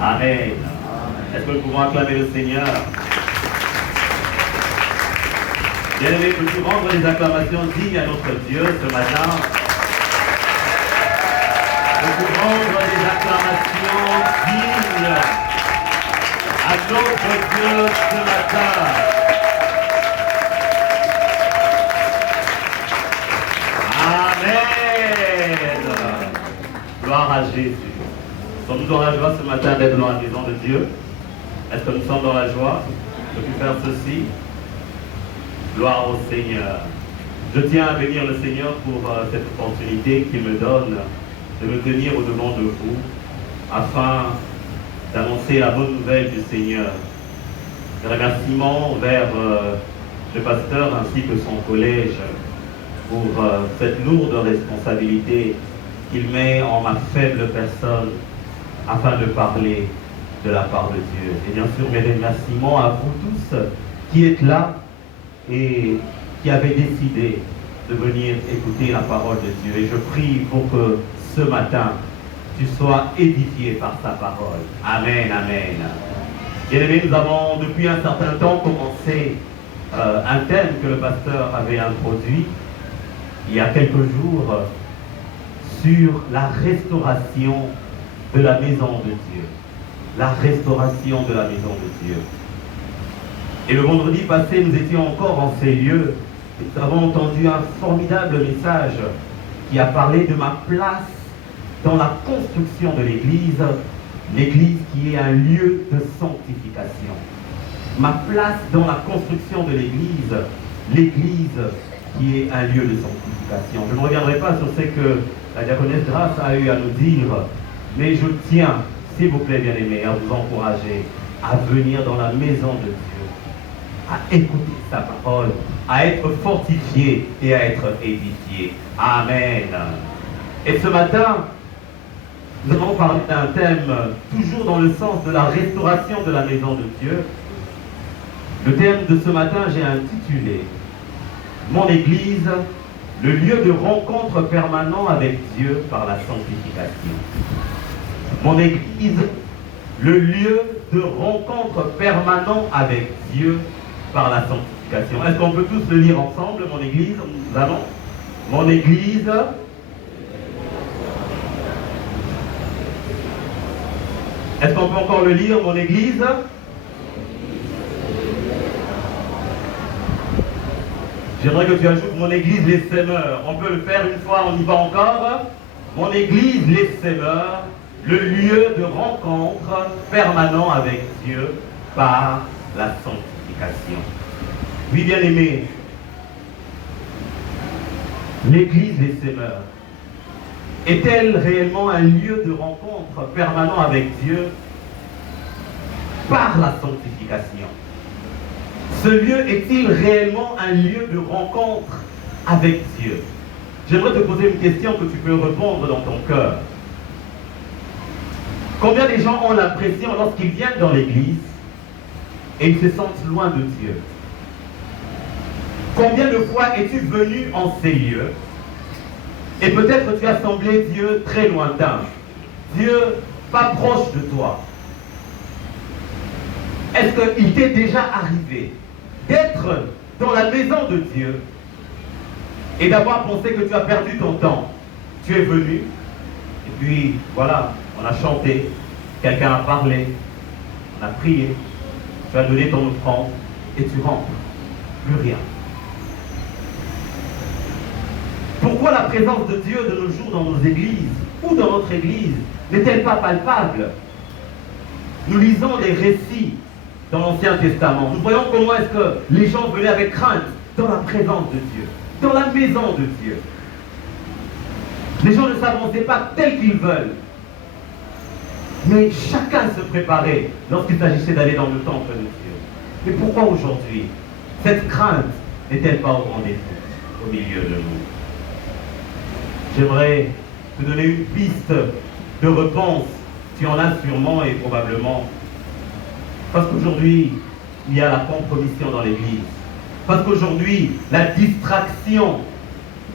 Amen. Est-ce que nous pouvons acclamer le Seigneur? Bien-aimés, peux-tu rendre les acclamations dignes à notre Dieu ce matin? Peux-tu rendre les acclamations dignes à notre Dieu ce matin? Amen. Gloire à Jésus. Sommes-nous dans la joie ce matin d'être dans la maison de Dieu? Est-ce que nous sommes dans la joie? Peux-tu faire ceci? Gloire au Seigneur. Je tiens à bénir le Seigneur pour cette opportunité qu'il me donne de me tenir au-devant de vous afin d'annoncer la bonne nouvelle du Seigneur. Des remerciements envers le pasteur ainsi que son collège pour cette lourde responsabilité qu'il met en ma faible personne afin de parler de la part de Dieu. Et bien sûr, mes remerciements à vous tous qui êtes là et qui avez décidé de venir écouter la parole de Dieu. Et je prie pour que ce matin, tu sois édifié par sa parole. Amen, amen. Bien-aimés, nous avons depuis un certain temps commencé un thème que le pasteur avait introduit il y a quelques jours sur la restauration de la maison de Dieu. La restauration de la maison de Dieu. Et le vendredi passé, nous étions encore en ces lieux. Nous avons entendu un formidable message qui a parlé de ma place dans la construction de l'Église, l'Église qui est un lieu de sanctification. Ma place dans la construction de l'Église, l'Église qui est un lieu de sanctification. Je ne reviendrai pas sur ce que la diaconesse Grâce a eu à nous dire, mais je tiens, s'il vous plaît, bien-aimés, à vous encourager à venir dans la maison de Dieu, à écouter sa parole, à être fortifié et à être édifié. Amen. Et ce matin, nous allons parler d'un thème toujours dans le sens de la restauration de la maison de Dieu. Le thème de ce matin, j'ai intitulé « Mon Église, le lieu de rencontre permanent avec Dieu par la sanctification ». Mon Église, le lieu de rencontre permanent avec Dieu par la sanctification. Est-ce qu'on peut tous le lire ensemble, mon Église? Nous allons. Mon Église. Est-ce qu'on peut encore le lire, mon Église? J'aimerais que tu ajoutes mon Église, les Sèmeurs. On peut le faire une fois, on y va encore. Mon Église, les Sèmeurs, le lieu de rencontre permanent avec Dieu par la sanctification. Oui, bien-aimés, l'Église des Sèmeurs est-elle réellement un lieu de rencontre permanent avec Dieu par la sanctification? Ce lieu est-il réellement un lieu de rencontre avec Dieu? J'aimerais te poser une question que tu peux répondre dans ton cœur. Combien de gens ont l'impression, lorsqu'ils viennent dans l'église, et ils se sentent loin de Dieu? Combien de fois es-tu venu en ces lieux, et peut-être tu as semblé Dieu très lointain, Dieu pas proche de toi? Est-ce qu'il t'est déjà arrivé d'être dans la maison de Dieu et d'avoir pensé que tu as perdu ton temps? Tu es venu, et puis voilà, on a chanté, quelqu'un a parlé, on a prié, tu as donné ton offrande et tu rentres. Plus rien. Pourquoi la présence de Dieu de nos jours dans nos églises ou dans notre église n'est-elle pas palpable? Nous lisons les récits dans l'Ancien Testament. Nous voyons comment est-ce que les gens venaient avec crainte dans la présence de Dieu, dans la maison de Dieu. Les gens ne s'avançaient pas tels qu'ils veulent. Mais chacun se préparait lorsqu'il s'agissait d'aller dans le temple de Dieu. Mais pourquoi aujourd'hui, cette crainte n'est-elle pas au rendez-vous au milieu de nous? J'aimerais te donner une piste de réponse. Tu en as sûrement et probablement. Parce qu'aujourd'hui, il y a la compromission dans l'Église. Parce qu'aujourd'hui, la distraction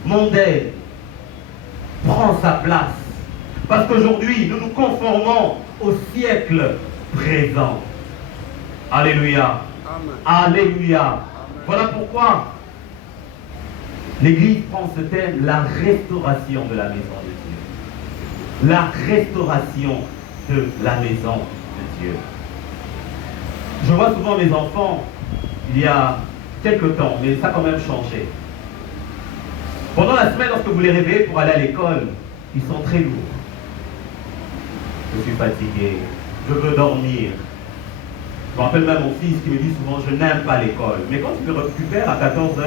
mondaine prend sa place. Parce qu'aujourd'hui, nous nous conformons au siècle présent. Alléluia. Amen. Alléluia. Amen. Voilà pourquoi l'Église prend ce thème, la restauration de la maison de Dieu. La restauration de la maison de Dieu. Je vois souvent mes enfants, il y a quelques temps, mais ça a quand même changé. Pendant la semaine, lorsque vous les réveillez pour aller à l'école, ils sont très lourds. Je suis fatigué, je veux dormir. Je me rappelle même mon fils qui me dit souvent, je n'aime pas l'école. Mais quand il me récupère à 14 h,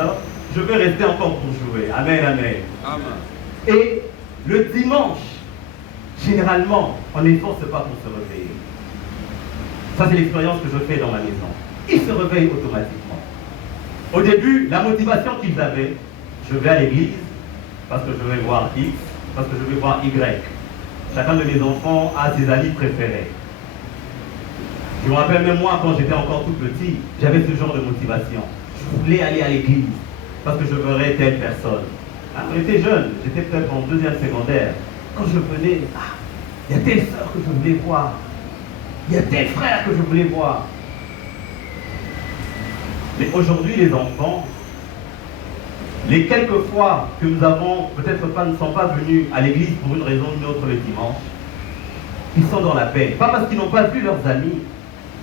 je veux rester encore pour jouer. Amen, amen. Amen. Et le dimanche, généralement, on ne les force pas pour se réveiller. Ça, c'est l'expérience que je fais dans ma maison. Ils se réveillent automatiquement. Au début, la motivation qu'ils avaient, je vais à l'église parce que je vais voir X, parce que je vais voir Y. Chacun de mes enfants a ses amis préférés. Je me rappelle même moi, quand j'étais encore tout petit, j'avais ce genre de motivation. Je voulais aller à l'église parce que je verrais telle personne. Hein, j'étais jeune, j'étais peut-être en deuxième secondaire. Quand je venais, il y a telle soeur que je voulais voir. Il y a tel frère que je voulais voir. Mais aujourd'hui, les enfants, les quelques fois que nous avons, peut-être pas, ne sont pas venus à l'église pour une raison ou une autre le dimanche, ils sont dans la paix. Pas parce qu'ils n'ont pas vu leurs amis,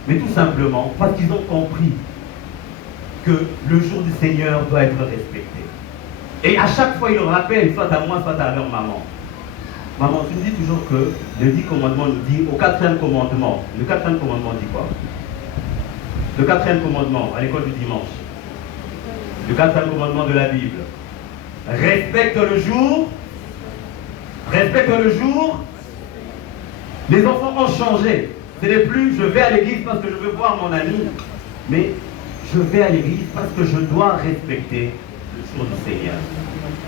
mais tout simplement parce qu'ils ont compris que le jour du Seigneur doit être respecté. Et à chaque fois, ils le rappellent, soit à moi, soit à leur maman. Maman, tu me dis toujours que le 10 commandements nous dit au 4e commandement. Le 4e commandement dit quoi? Le 4e commandement à l'école du dimanche. Le 4e commandement de la Bible. Respecte le jour. Respecte le jour. Les enfants ont changé. Ce n'est plus je vais à l'église parce que je veux voir mon ami, mais je vais à l'église parce que je dois respecter le jour du Seigneur.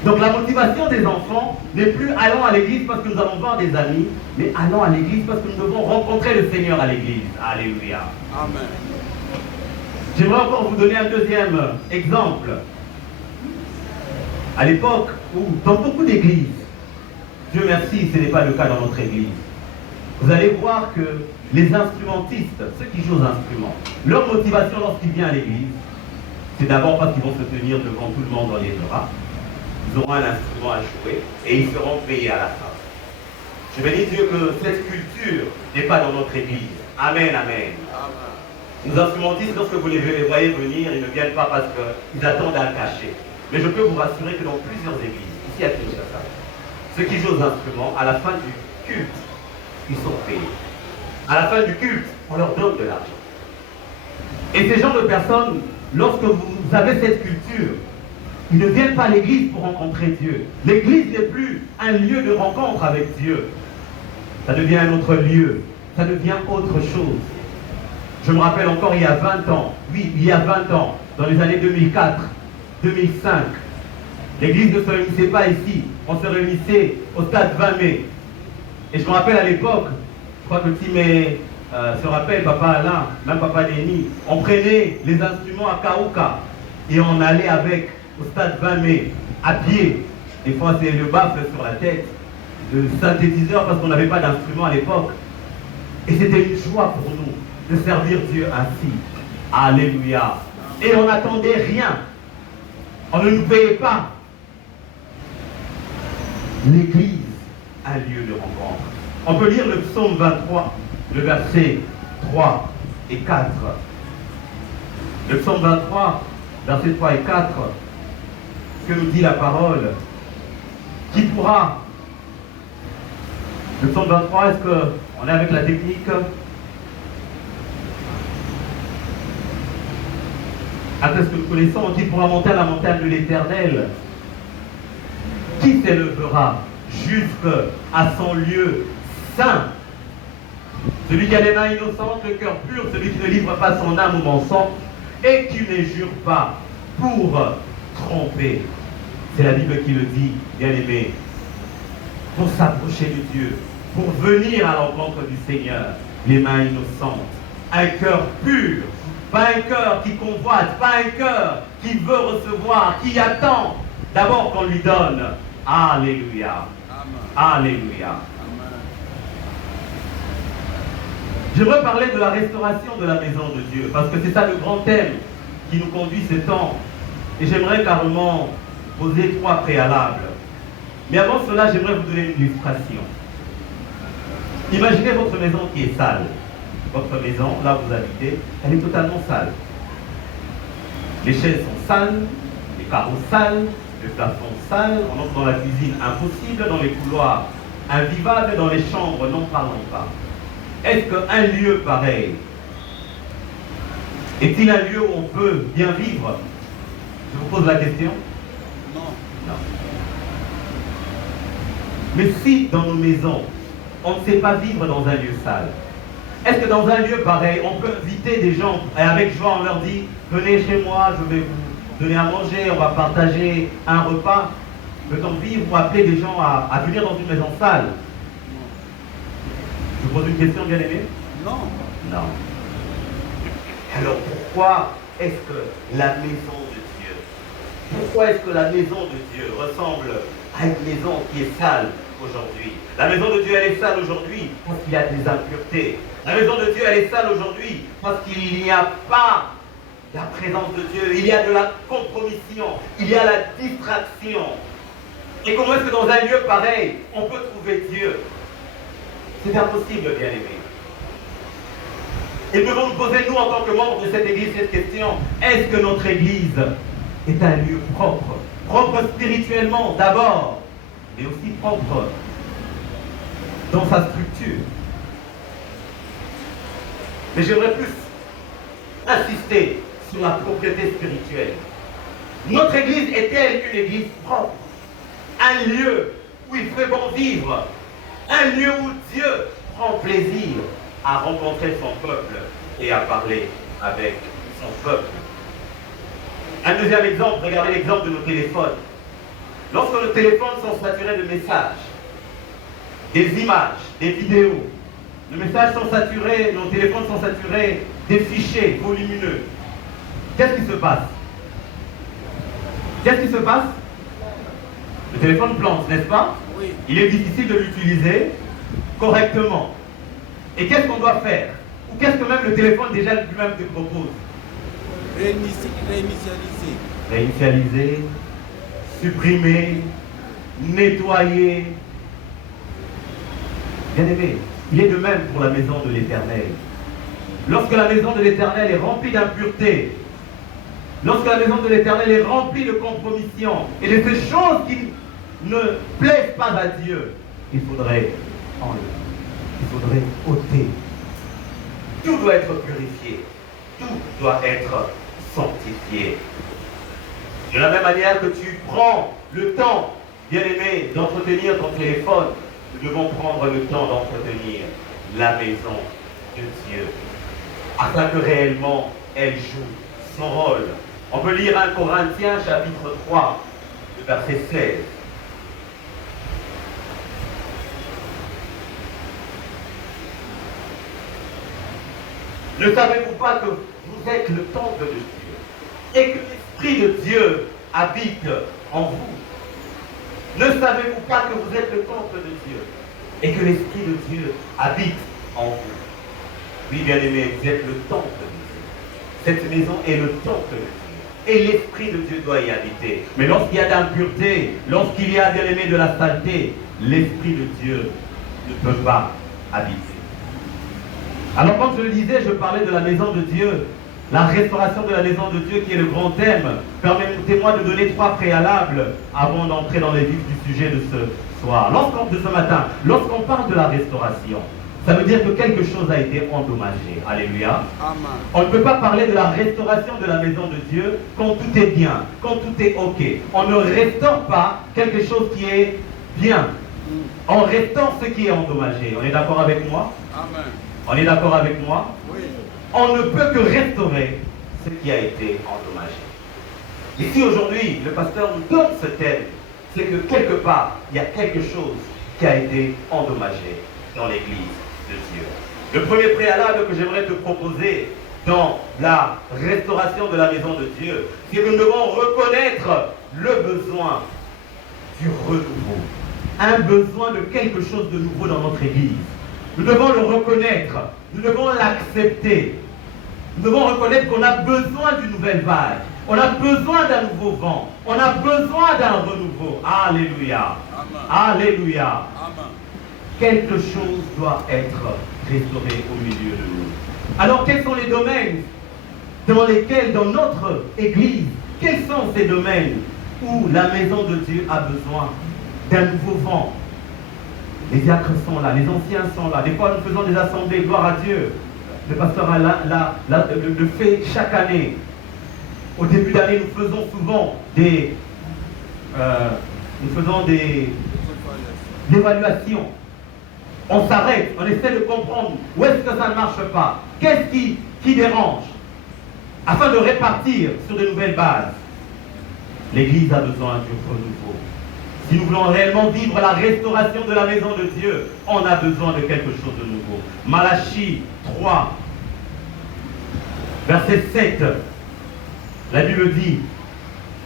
Donc la motivation des enfants n'est plus allons à l'église parce que nous allons voir des amis, mais allons à l'église parce que nous devons rencontrer le Seigneur à l'église. Alléluia. Amen. J'aimerais encore vous donner un deuxième exemple. À l'époque où, dans beaucoup d'églises, Dieu merci, ce n'est pas le cas dans notre église, vous allez voir que les instrumentistes, ceux qui jouent aux instruments, leur motivation lorsqu'ils viennent à l'église, c'est d'abord parce qu'ils vont se tenir devant tout le monde dans les bras. Ils auront un instrument à jouer et ils seront payés à la fin. Je bénis Dieu que cette culture n'est pas dans notre église. Amen, amen. Nos instrumentistes, lorsque vous les voyez venir, ils ne viennent pas parce qu'ils attendent à le cacher. Mais je peux vous rassurer que dans plusieurs églises, ici à Kinshasa, ceux qui jouent aux instruments, à la fin du culte, ils sont payés. À la fin du culte, on leur donne de l'argent. Et ces genres de personnes, lorsque vous avez cette culture, ils ne viennent pas à l'église pour rencontrer Dieu. L'église n'est plus un lieu de rencontre avec Dieu. Ça devient un autre lieu. Ça devient autre chose. Je me rappelle encore il y a 20 ans, oui, il y a 20 ans, dans les années 2004, 2005, l'église ne se réunissait pas ici, on se réunissait au stade 20 mai. Et je me rappelle à l'époque, je crois que Timé se rappelle, papa Alain, même papa Denis, on prenait les instruments à Kaouka et on allait avec au stade 20 mai, à pied. Des fois c'est le baffle sur la tête, le synthétiseur parce qu'on n'avait pas d'instrument à l'époque. Et c'était une joie pour nous de servir Dieu ainsi. Alléluia. Et on n'attendait rien. On ne nous payait pas. L'église, un lieu de rencontre. On peut lire le psaume 23, le verset 3 et 4. Le psaume 23, versets 3 et 4, que nous dit la parole? Qui pourra? Le psaume 23, est-ce qu'on est avec la technique? Après ce que nous connaissons, qui pourra monter à la montagne de l'Éternel? Qui s'élèvera jusqu'à son lieu saint? Celui qui a les mains innocentes, le cœur pur, celui qui ne livre pas son âme au mensonge et qui ne jure pas pour tromper. C'est la Bible qui le dit, bien aimé. Pour s'approcher de Dieu, pour venir à l'encontre du Seigneur, les mains innocentes, un cœur pur, pas un cœur qui convoite, pas un cœur qui veut recevoir, qui attend d'abord qu'on lui donne. Alléluia. Amen. Alléluia. Amen. J'aimerais parler de la restauration de la maison de Dieu, parce que c'est ça le grand thème qui nous conduit ces temps. Et j'aimerais carrément poser 3 préalables. Mais avant cela, j'aimerais vous donner une illustration. Imaginez votre maison qui est sale. Votre maison, là où vous habitez, elle est totalement sale. Les chaises sont sales, les carreaux sales, le plafond sale, on entre dans la cuisine impossible, dans les couloirs invivables, dans les chambres, n'en parlons pas. Est-ce qu'un lieu pareil est-il un lieu où on peut bien vivre? Je vous pose la question. Non. Non. Mais si dans nos maisons, on ne sait pas vivre dans un lieu sale, est-ce que dans un lieu pareil, on peut inviter des gens et avec joie on leur dit venez chez moi, je vais vous donner à manger, on va partager un repas? Peut-on vivre ou appeler des gens à venir dans une maison sale? Je vous pose une question, bien aimé? Non. Non. Alors pourquoi est-ce que la maison de Dieu, pourquoi est-ce que la maison de Dieu ressemble à une maison qui est sale aujourd'hui? La maison de Dieu, elle est sale aujourd'hui parce qu'il y a des impuretés. La maison de Dieu, elle est sale aujourd'hui parce qu'il n'y a pas la présence de Dieu. Il y a de la compromission, il y a la distraction. Et comment est-ce que dans un lieu pareil, on peut trouver Dieu? C'est impossible, bien aimé. Et nous devons nous poser, nous, en tant que membres de cette église, cette question. Est-ce que notre église est un lieu propre? Propre spirituellement, d'abord, mais aussi propre dans sa structure. Mais j'aimerais plus insister sur la propriété spirituelle. Notre église est-elle une église propre? Un lieu où il fait bon vivre? Un lieu où Dieu prend plaisir à rencontrer son peuple et à parler avec son peuple? Un deuxième exemple, regardez l'exemple de nos téléphones. Lorsque nos téléphones sont saturés de messages, des images, des vidéos, nos messages sont saturés, nos téléphones sont saturés des fichiers volumineux, qu'est-ce qui se passe? Qu'est-ce qui se passe? Le téléphone plante, n'est-ce pas? Oui. Il est difficile de l'utiliser correctement. Et qu'est-ce qu'on doit faire? Ou qu'est-ce que même le téléphone déjà lui-même te propose? Réinitialiser. Réinitialiser, supprimer, nettoyer. Bien aimé, il est de même pour la maison de l'Éternel. Lorsque la maison de l'Éternel est remplie d'impureté, lorsque la maison de l'Éternel est remplie de compromission et de ces choses qui ne plaisent pas à Dieu, il faudrait enlever, il faudrait ôter. Tout doit être purifié, tout doit être sanctifié. De la même manière que tu prends le temps, bien aimé, d'entretenir ton téléphone, nous devons prendre le temps d'entretenir la maison de Dieu, afin que réellement elle joue son rôle. On peut lire 1 Corinthiens chapitre 3, le verset 16. Ne savez-vous pas que vous êtes le temple de Dieu et que l'Esprit de Dieu habite en vous? Ne savez-vous pas que vous êtes le temple de Dieu et que l'Esprit de Dieu habite en vous? Oui, bien aimé, vous êtes le temple de Dieu. Cette maison est le temple de Dieu. Et l'Esprit de Dieu doit y habiter. Mais lorsqu'il y a d'impureté, lorsqu'il y a, bien aimé, de la saleté, l'Esprit de Dieu ne peut pas habiter. Alors, comme je le disais, je parlais de la maison de Dieu, la restauration de la maison de Dieu qui est le grand thème. Permettez-moi de donner 3 préalables avant d'entrer dans les vifs du sujet de ce soir. De ce matin, lorsqu'on parle de la restauration, ça veut dire que quelque chose a été endommagé. Alléluia. Amen. On ne peut pas parler de la restauration de la maison de Dieu quand tout est bien, quand tout est OK. On ne restaure pas quelque chose qui est bien. On restaure ce qui est endommagé. On est d'accord avec moi? Amen. On est d'accord avec moi? Oui. On ne peut que restaurer ce qui a été endommagé. Et si aujourd'hui le pasteur nous donne ce thème, c'est que quelque part, il y a quelque chose qui a été endommagé dans l'église de Dieu. Le premier préalable que j'aimerais te proposer dans la restauration de la maison de Dieu, c'est que nous devons reconnaître le besoin du renouveau. Un besoin de quelque chose de nouveau dans notre église. Nous devons le reconnaître. nous devons l'accepter. Nous devons reconnaître qu'on a besoin d'une nouvelle vague. On a besoin d'un nouveau vent. On a besoin d'un renouveau. Alléluia. Amen. Alléluia. Amen. Quelque chose doit être restauré au milieu de nous. Alors, quels sont les domaines dans lesquels, dans notre Église, quels sont ces domaines où la maison de Dieu a besoin d'un nouveau vent? Les diacres sont là, les anciens sont là. Des fois, nous faisons des assemblées, gloire à Dieu. Le pasteur le fait chaque année. Au début d'année, nous faisons souvent des évaluations. On s'arrête, on essaie de comprendre où est-ce que ça ne marche pas. Qu'est-ce qui dérange? Afin de répartir sur de nouvelles bases. L'Église a besoin du renouveau. Si nous voulons réellement vivre la restauration de la maison de Dieu, on a besoin de quelque chose de nouveau. Malachie 3, verset 7, la Bible dit: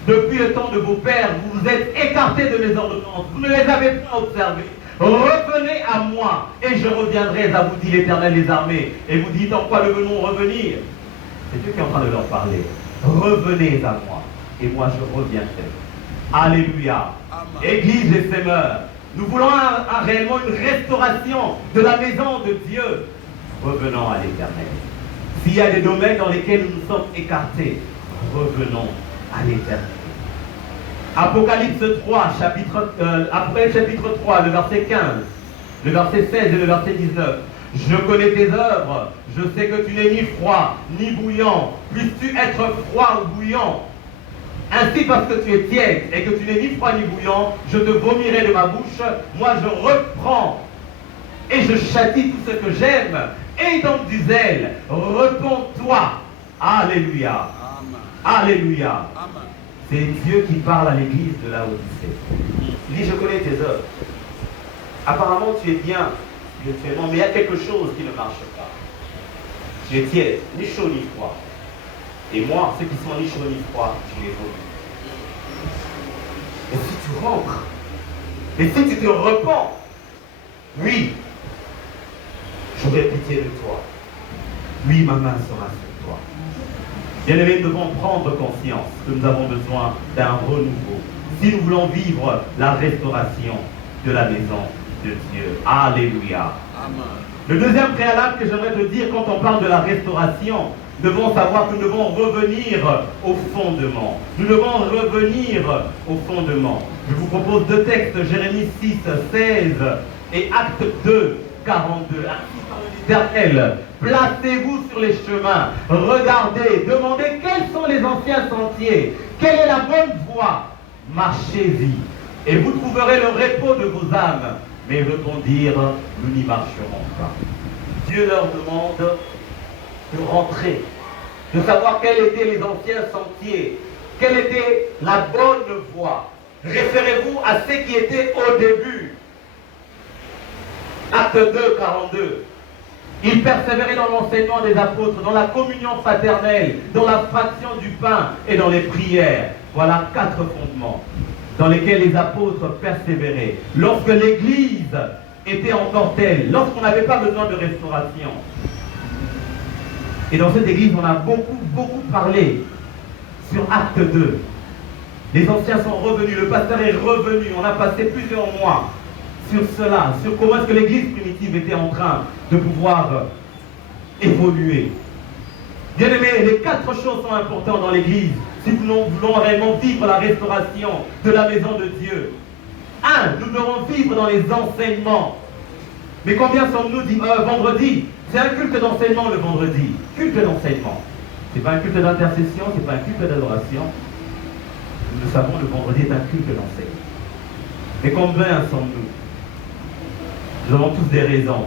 depuis le temps de vos pères, vous vous êtes écartés de mes ordonnances, vous ne les avez pas observées. Revenez à moi, et je reviendrai à vous, dit l'Éternel des armées. Et vous dites: en quoi devons-nous revenir? C'est Dieu qui est en train de leur parler. Revenez à moi, et moi je reviendrai. Alléluia. Amen. Église et Seigneur, nous voulons réellement une restauration de la maison de Dieu. Revenons à l'Éternel. S'il y a des domaines dans lesquels nous nous sommes écartés, revenons à l'Éternel. Apocalypse 3, chapitre 3, le verset 15, le verset 16 et le verset 19. Je connais tes œuvres, je sais que tu n'es ni froid ni bouillant. Puisses-tu être froid ou bouillant? Ainsi, parce que tu es tiède et que tu n'es ni froid ni bouillant, je te vomirai de ma bouche. Moi, je reprends et je châtie tout ce que j'aime. Et donc du zèle, réponds-toi. Alléluia. Amen. Alléluia. Amen. C'est Dieu qui parle à l'église de la Odyssée. Il dit: je connais tes œuvres. Apparemment, tu es bien spirituellement, mais il y a quelque chose qui ne marche pas. Tu es tiède, ni chaud ni froid. Et moi, ceux qui sont ni chaud ni froid, je les veux. Et si tu rentres, et si tu te repens, oui, j'aurai pitié de toi. Oui, ma main sera sur toi. Bien-aimés, nous devons prendre conscience que nous avons besoin d'un renouveau si nous voulons vivre la restauration de la maison de Dieu. Alléluia. Amen. Le deuxième préalable que j'aimerais te dire quand on parle de la restauration, nous devons savoir que nous devons revenir au fondement. Nous devons revenir au fondement. Je vous propose deux textes, Jérémie 6, 16 et Acte 2, 42. L'Éternel, placez-vous sur les chemins, regardez, demandez quels sont les anciens sentiers, quelle est la bonne voie, marchez-y, et vous trouverez le repos de vos âmes. Mais ils répondirent: nous n'y marcherons pas. Dieu leur demande de rentrer, de savoir quels étaient les anciens sentiers, quelle était la bonne voie. Référez-vous à ce qui était au début. Acte 2, 42. Ils persévéraient dans l'enseignement des apôtres, dans la communion fraternelle, dans la fraction du pain et dans les prières. Voilà 4 fondements dans lesquels les apôtres persévéraient. Lorsque l'Église était encore telle, lorsqu'on n'avait pas besoin de restauration. Et dans cette Église, on a beaucoup parlé sur Acte 2. Les anciens sont revenus, le pasteur est revenu, on a passé plusieurs mois sur cela, sur comment est-ce que l'Église primitive était en train de pouvoir évoluer. Bien aimés, les 4 choses sont importantes dans l'Église si nous voulons réellement vivre la restauration de la maison de Dieu. 1, nous devons vivre dans les enseignements. Mais combien sommes-nous vendredi? C'est un culte d'enseignement le vendredi. Culte d'enseignement. Ce n'est pas un culte d'intercession, ce n'est pas un culte d'adoration. Nous le savons, le vendredi est un culte d'enseignement. Mais combien sommes-nous? Nous avons tous des raisons.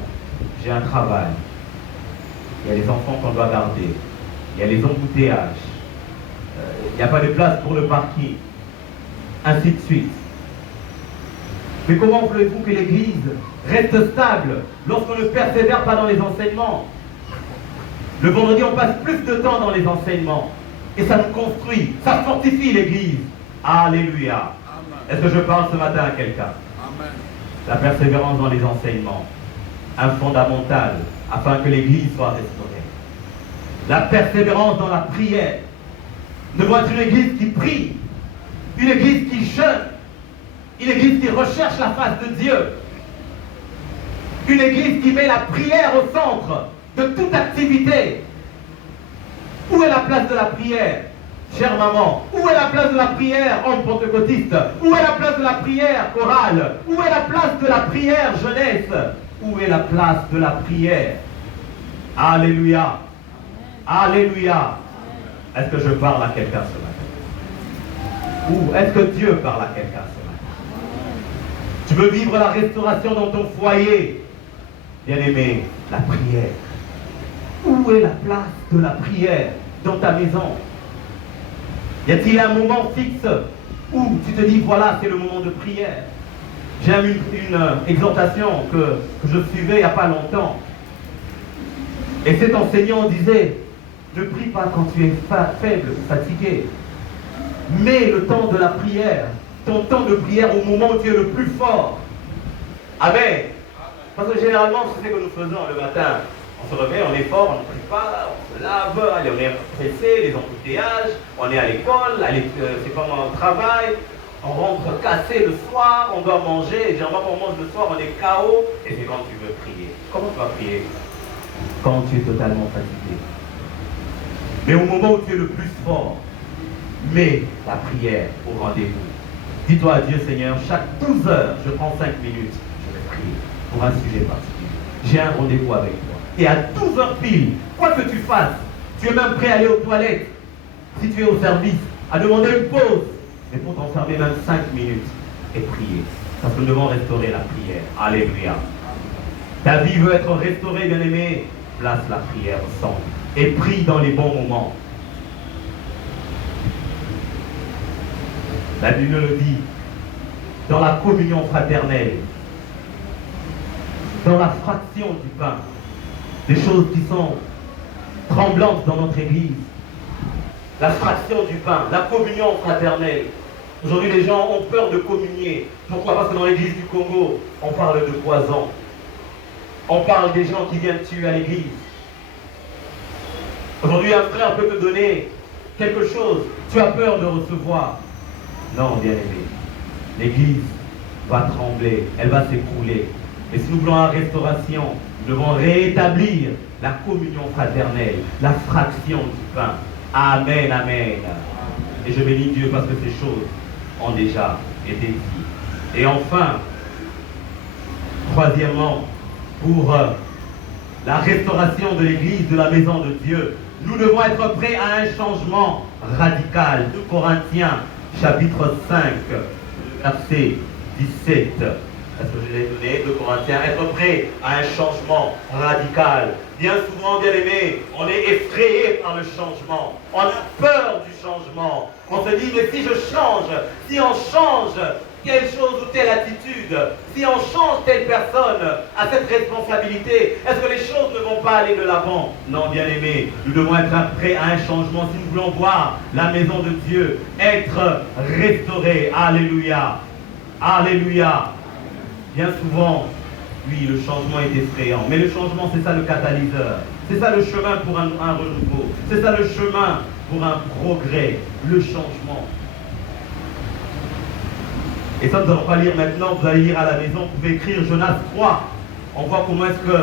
J'ai un travail. Il y a les enfants qu'on doit garder. Il y a les embouteillages. Il n'y a pas de place pour le parking. Ainsi de suite. Mais comment voulez-vous que l'Église reste stable lorsqu'on ne persévère pas dans les enseignements? Le vendredi, on passe plus de temps dans les enseignements. Et ça nous construit, ça fortifie l'Église. Alléluia. Est-ce que je parle ce matin à quelqu'un? Amen. La persévérance dans les enseignements. Un fondamental afin que l'Église soit restaurée. La persévérance dans la prière. Nous devons être une Église qui prie, une Église qui jeûne, une Église qui recherche la face de Dieu, une Église qui met la prière au centre de toute activité. Où est la place de la prière, chère maman? Où est la place de la prière, homme pentecôtiste? Où est la place de la prière, chorale? Où est la place de la prière, jeunesse? Où est la place de la prière? Alléluia. Alléluia. Est-ce que je parle à quelqu'un ce matin? Ou est-ce que Dieu parle à quelqu'un ce matin? Tu veux vivre la restauration dans ton foyer? Bien-aimé, la prière. Où est la place de la prière dans ta maison? Y a-t-il un moment fixe où tu te dis, voilà, c'est le moment de prière? J'ai une exhortation que je suivais il n'y a pas longtemps. Et cet enseignant disait, ne prie pas quand tu es faible ou fatigué. Mets le temps de la prière, ton temps de prière au moment où tu es le plus fort. Amen. Parce que généralement, c'est ce que nous faisons le matin. On se réveille, on est fort, on ne prie pas, on se lave, allez, on est pressé, les embouteillages, on est à l'école, c'est comme on travaille, on rentre cassé le soir, on doit manger, et généralement quand on mange le soir, on est KO, et c'est quand tu veux prier. Comment tu vas prier? Quand tu es totalement fatigué. Mais au moment où tu es le plus fort, mets la prière au rendez-vous. Dis-toi à Dieu, Seigneur, chaque 12 heures, je prends 5 minutes, je vais prier pour un sujet particulier. J'ai un rendez-vous avec toi. Et à 12 heures pile, quoi que tu fasses, tu es même prêt à aller aux toilettes, si tu es au service, à demander une pause, mais pour t'enfermer même 5 minutes et prier. Parce que nous devons restaurer la prière. Alléluia. Ta vie veut être restaurée, bien-aimé. Place la prière au centre et prie dans les bons moments. La Bible le dit, dans la communion fraternelle, dans la fraction du pain, des choses qui sont tremblantes dans notre Église. La fraction du pain, la communion fraternelle. Aujourd'hui, les gens ont peur de communier. Pourquoi? Parce que dans l'Église du Congo, on parle de poison. On parle des gens qui viennent tuer à l'Église. Aujourd'hui, un frère peut te donner quelque chose. Tu as peur de recevoir. Non, bien-aimé. L'Église va trembler, elle va s'écrouler. Et si nous voulons la restauration, nous devons rétablir la communion fraternelle, la fraction du pain. Amen, amen. Et je bénis Dieu parce que ces choses ont déjà été dites. Et enfin, troisièmement, pour la restauration de l'Église, de la maison de Dieu, nous devons être prêts à un changement radical. 2 Corinthiens, chapitre 5, verset 17. Est-ce que je l'ai donné? 2 Corinthiens, être prêt à un changement radical. Bien souvent, bien aimé, on est effrayé par le changement. On a peur du changement. On se dit, mais si je change, si on change telle chose ou telle attitude, si on change telle personne à cette responsabilité, est-ce que les choses ne vont pas aller de l'avant? Non, bien aimé, nous devons être prêts à un changement si nous voulons voir la maison de Dieu être restaurée. Alléluia. Alléluia. Bien souvent, oui, le changement est effrayant, mais le changement, c'est ça le catalyseur. C'est ça le chemin pour un renouveau. C'est ça le chemin pour un progrès, le changement. Et ça, nous n'allons pas lire maintenant, vous allez lire à la maison, vous pouvez écrire Jonas 3. On voit comment est-ce que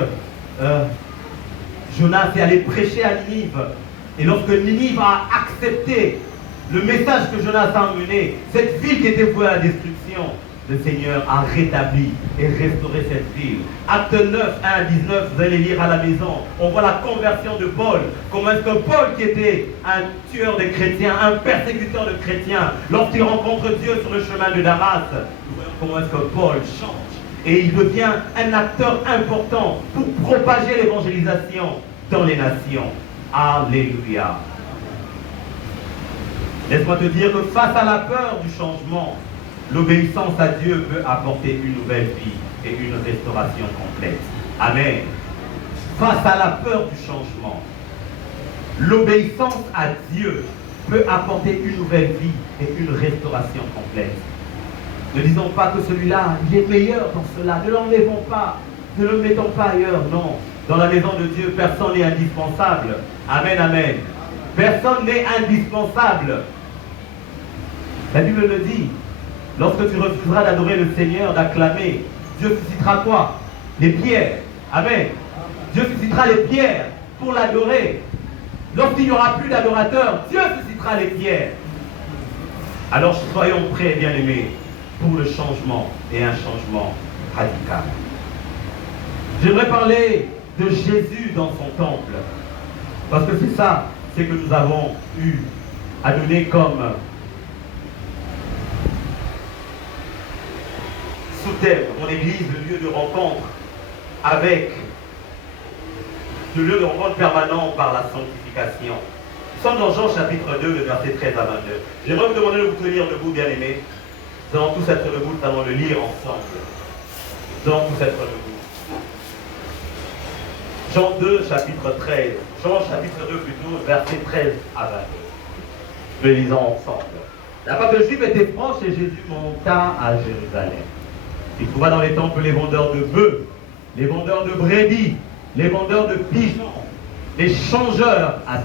Jonas est allé prêcher à Ninive. Et lorsque Ninive a accepté le message que Jonas a emmené, cette ville qui était vouée à la destruction, le Seigneur a rétabli et restauré cette ville. Acte 9, 1 à 19, vous allez lire à la maison. On voit la conversion de Paul. Comment est-ce que Paul, qui était un tueur de chrétiens, un persécuteur de chrétiens, lorsqu'il rencontre Dieu sur le chemin de Damas, comment est-ce que Paul change et il devient un acteur important pour propager l'évangélisation dans les nations. Alléluia. Laisse-moi te dire que face à la peur du changement, l'obéissance à Dieu peut apporter une nouvelle vie et une restauration complète. Amen. Face à la peur du changement, l'obéissance à Dieu peut apporter une nouvelle vie et une restauration complète. Ne disons pas que celui-là, il est meilleur dans cela. Ne l'enlevons pas. Ne le mettons pas ailleurs. Non. Dans la maison de Dieu, personne n'est indispensable. Amen, amen. Personne n'est indispensable. La Bible le dit. Lorsque tu refuseras d'adorer le Seigneur, d'acclamer, Dieu suscitera quoi? Les pierres. Amen. Dieu suscitera les pierres pour l'adorer. Lorsqu'il n'y aura plus d'adorateurs, Dieu suscitera les pierres. Alors soyons prêts, bien-aimés, pour le changement et un changement radical. J'aimerais parler de Jésus dans son temple. Parce que c'est ça, c'est que nous avons eu à donner comme sous-thème, mon église, le lieu de rencontre avec le lieu de rencontre permanent par la sanctification. Nous sommes dans Jean chapitre 2, le verset 13 à 22. J'aimerais vous demander de vous tenir debout, bien-aimés. Nous allons tous être debout, nous allons le lire ensemble. Nous allons tous être debout. Jean 2, chapitre 13. Jean chapitre 2 plutôt, verset 13 à 22. Nous le lisons ensemble. La Pâque juive était proche et Jésus monta à Jérusalem. Il trouva dans les temples les vendeurs de bœufs, les vendeurs de brebis, les vendeurs de pigeons, les changeurs assis.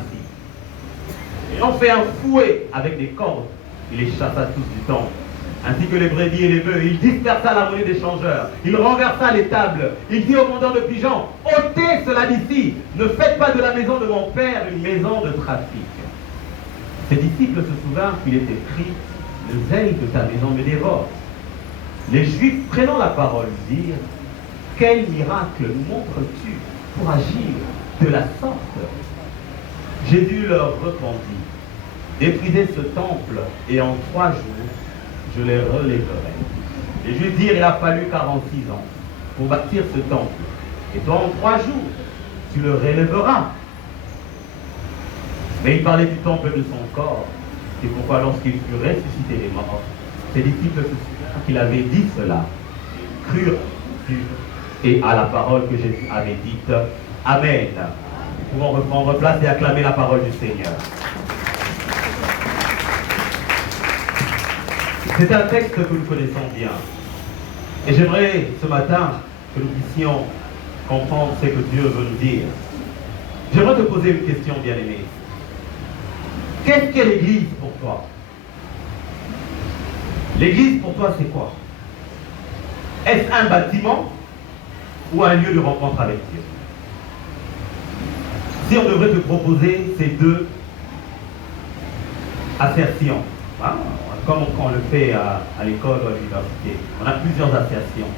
Il en fait un fouet avec des cordes. Il les chassa tous du temple, ainsi que les brebis et les bœufs. Il dispersa la monnaie des changeurs. Il renversa les tables. Il dit aux vendeurs de pigeons, ôtez cela d'ici. Ne faites pas de la maison de mon père une maison de trafic. Ses disciples se souvinrent qu'il était écrit, le zèle de ta maison me dévore. Les Juifs, prenant la parole, dirent, quel miracle nous montres-tu pour agir de la sorte? Jésus leur répondit, détruisez ce temple et en 3 jours, je les relèverai. Les Juifs dirent, il a fallu 46 ans pour bâtir ce temple. Et toi, en 3 jours, tu le relèveras. Mais il parlait du temple de son corps. C'est pourquoi lorsqu'il fut ressuscité des morts, ses disciples se souvinrent qu'il avait dit cela. Ils crurent et à la parole que Jésus avait dite. Amen. Nous pouvons reprendre place et acclamer la parole du Seigneur. C'est un texte que nous connaissons bien. Et j'aimerais ce matin que nous puissions comprendre ce que Dieu veut nous dire. J'aimerais te poser une question, bien-aimé. Qu'est-ce qu'est l'Église pour toi? L'Église pour toi, c'est quoi? Est-ce un bâtiment ou un lieu de rencontre avec Dieu? Si on devrait te proposer ces deux assertions, hein, comme on le fait à l'école ou à l'université, on a plusieurs assertions.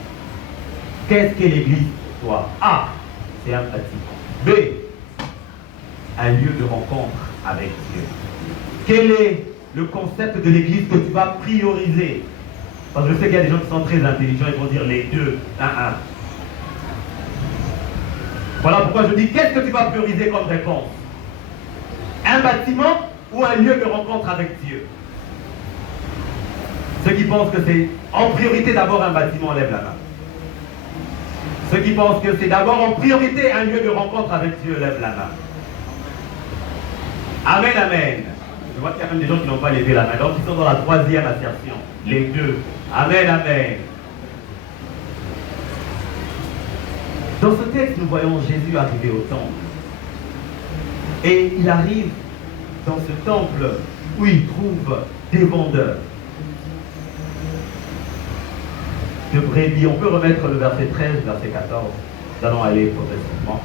Qu'est-ce qu'est l'Église pour toi? A, c'est un bâtiment. B, un lieu de rencontre avec Dieu. Quel est le concept de l'Église que tu vas prioriser? Parce que je sais qu'il y a des gens qui sont très intelligents, ils vont dire les deux, un. Voilà pourquoi je dis, qu'est-ce que tu vas prioriser comme réponse? Un bâtiment ou un lieu de rencontre avec Dieu? Ceux qui pensent que c'est en priorité d'abord un bâtiment, lève la main. Ceux qui pensent que c'est d'abord en priorité un lieu de rencontre avec Dieu, lève la main. Amen, amen. Je vois qu'il y a même des gens qui n'ont pas levé la main, donc ils sont dans la 3e assertion. Les deux. Amen, amen. Dans ce texte, nous voyons Jésus arriver au temple. Et il arrive dans ce temple où il trouve des vendeurs de brebis. On peut remettre le verset 13, verset 14. Nous allons aller progressivement.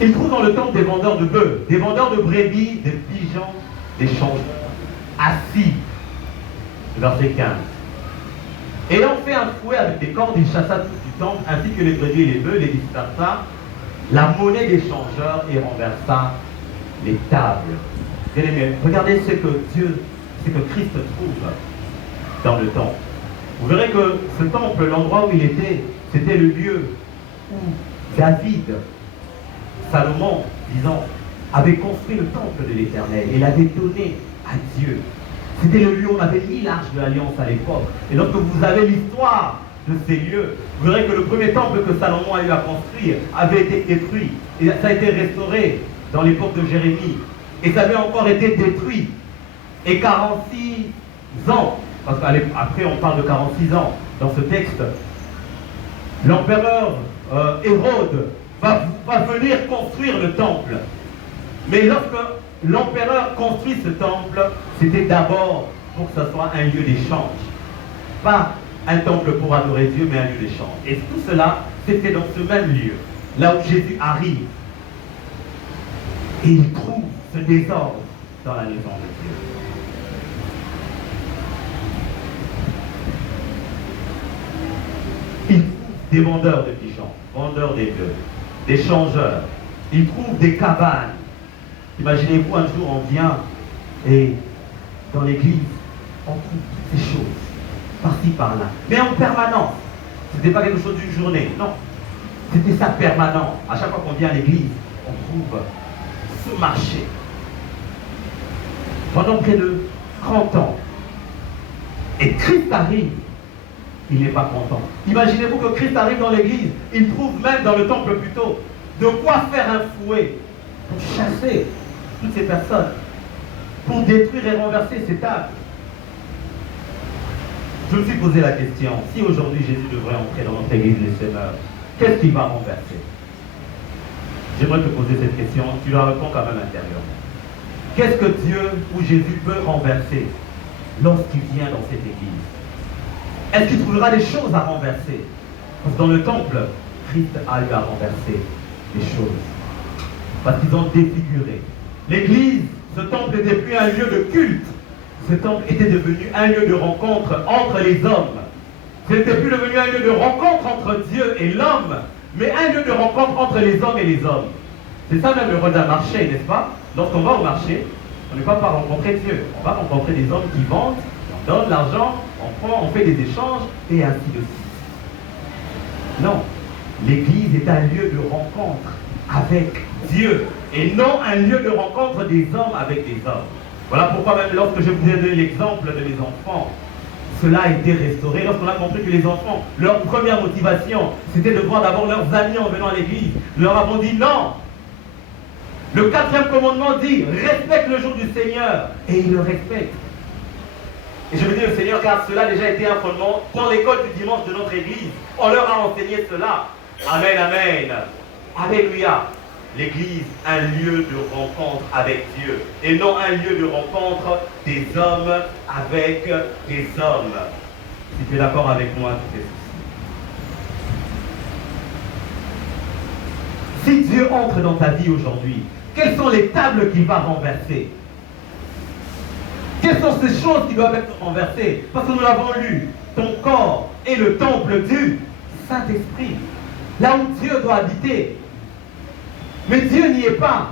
Il trouve dans le temple des vendeurs de bœufs, des vendeurs de brebis, des pigeons, des changeurs, assis. Verset 15. Ayant fait un fouet avec des cordes, il chassa tout du temple, ainsi que les brebis et les bœufs, les dispersa, la monnaie des changeurs et renversa les tables. Bien-aimés, regardez ce que Christ trouve dans le temple. Vous verrez que ce temple, l'endroit où il était, c'était le lieu où David, Salomon, disons, avait construit le temple de l'Éternel et l'avait donné à Dieu. C'était le lieu où on avait mis l'arche de l'Alliance à l'époque. Et lorsque vous avez l'histoire de ces lieux, vous verrez que le premier temple que Salomon a eu à construire avait été détruit. Et ça a été restauré dans l'époque de Jérémie. Et ça avait encore été détruit. Et 46 ans, parce qu'après on parle de 46 ans dans ce texte, L'empereur Hérode va venir construire le temple. Mais lorsque l'empereur construit ce temple, c'était d'abord pour que ce soit un lieu d'échange. Pas un temple pour adorer Dieu, mais un lieu d'échange. Et tout cela, c'était dans ce même lieu, là où Jésus arrive. Et il trouve ce désordre dans la maison de Dieu. Il trouve des vendeurs de pigeons, vendeurs des bœufs, des changeurs. Il trouve des cabanes. Imaginez-vous, un jour, on vient et dans l'église, on trouve toutes ces choses, par-ci, par-là. Mais en permanence. Ce n'était pas quelque chose d'une journée, non. C'était ça permanent. À chaque fois qu'on vient à l'église, on trouve ce marché. Pendant près de 30 ans. Et Christ arrive, il n'est pas content. Imaginez-vous que Christ arrive dans l'église, il trouve même dans le temple plutôt, de quoi faire un fouet pour chasser toutes ces personnes, pour détruire et renverser ces tables. Je me suis posé la question, si aujourd'hui Jésus devrait entrer dans notre église, les seigneurs, qu'est-ce qu'il va renverser? J'aimerais te poser cette question, tu la réponds quand même intérieurement. Qu'est-ce que Dieu ou Jésus peut renverser lorsqu'il vient dans cette église? Est-ce qu'il trouvera des choses à renverser? Parce que dans le temple, Christ a eu à renverser des choses. Parce qu'ils ont défiguré. L'église, ce temple n'était plus un lieu de culte. Ce temple était devenu un lieu de rencontre entre les hommes. Ce n'était plus devenu un lieu de rencontre entre Dieu et l'homme, mais un lieu de rencontre entre les hommes et les hommes. C'est ça même le rôle d'un marché, n'est-ce pas? Lorsqu'on va au marché, on n'est pas pour rencontrer Dieu. On va rencontrer des hommes qui vendent, on donne l'argent, on prend, on fait des échanges, et ainsi de suite. Non, l'église est un lieu de rencontre avec Dieu, et non un lieu de rencontre des hommes avec des hommes. Voilà pourquoi même lorsque je vous ai donné l'exemple de mes enfants, cela a été restauré. Lorsqu'on a compris que les enfants, leur première motivation, c'était de voir d'abord leurs amis en venant à l'église, nous leur avons dit non. Le 4e commandement dit, respecte le jour du Seigneur, et ils le respectent. Et je veux dire le Seigneur, car cela a déjà été un fondement dans l'école du dimanche de notre église. On leur a enseigné cela. Amen, amen. Alléluia. L'église, un lieu de rencontre avec Dieu, et non un lieu de rencontre des hommes avec des hommes. Si tu es d'accord avec moi, tout est ceci. Si Dieu entre dans ta vie aujourd'hui, quelles sont les tables qu'il va renverser? Quelles sont ces choses qui doivent être renversées? Parce que nous l'avons lu, ton corps est le temple du Saint-Esprit, là où Dieu doit habiter. Mais Dieu n'y est pas,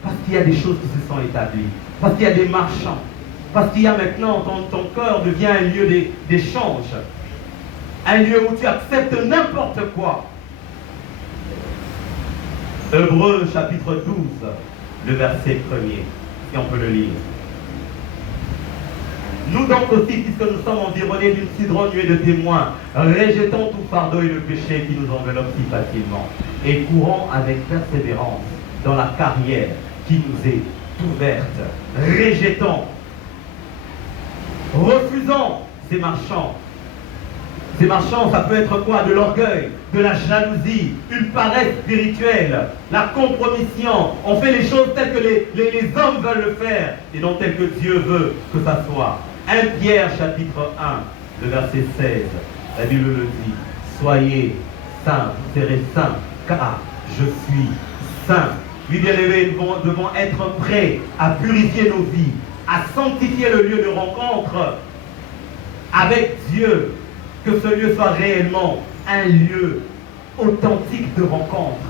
parce qu'il y a des choses qui se sont établies, parce qu'il y a des marchands, parce qu'il y a maintenant, ton cœur devient un lieu d'échange, un lieu où tu acceptes n'importe quoi. Hébreux chapitre 12, le verset 1er, si on peut le lire. Nous donc aussi, puisque nous sommes environnés d'une si grande nuée de témoins, rejetons tout fardeau et le péché qui nous enveloppe si facilement, et courons avec persévérance dans la carrière qui nous est ouverte. Rejetons, refusons ces marchands. Ces marchands, ça peut être quoi? De l'orgueil, de la jalousie, une paresse spirituelle, la compromission. On fait les choses telles que les hommes veulent le faire, et non telles que Dieu veut que ça soit. 1 Pierre chapitre 1, le verset 16, la Bible le dit, soyez saints, vous serez saints, car je suis saint. Oui, bien-aimés, nous devons être prêts à purifier nos vies, à sanctifier le lieu de rencontre avec Dieu, que ce lieu soit réellement un lieu authentique de rencontre.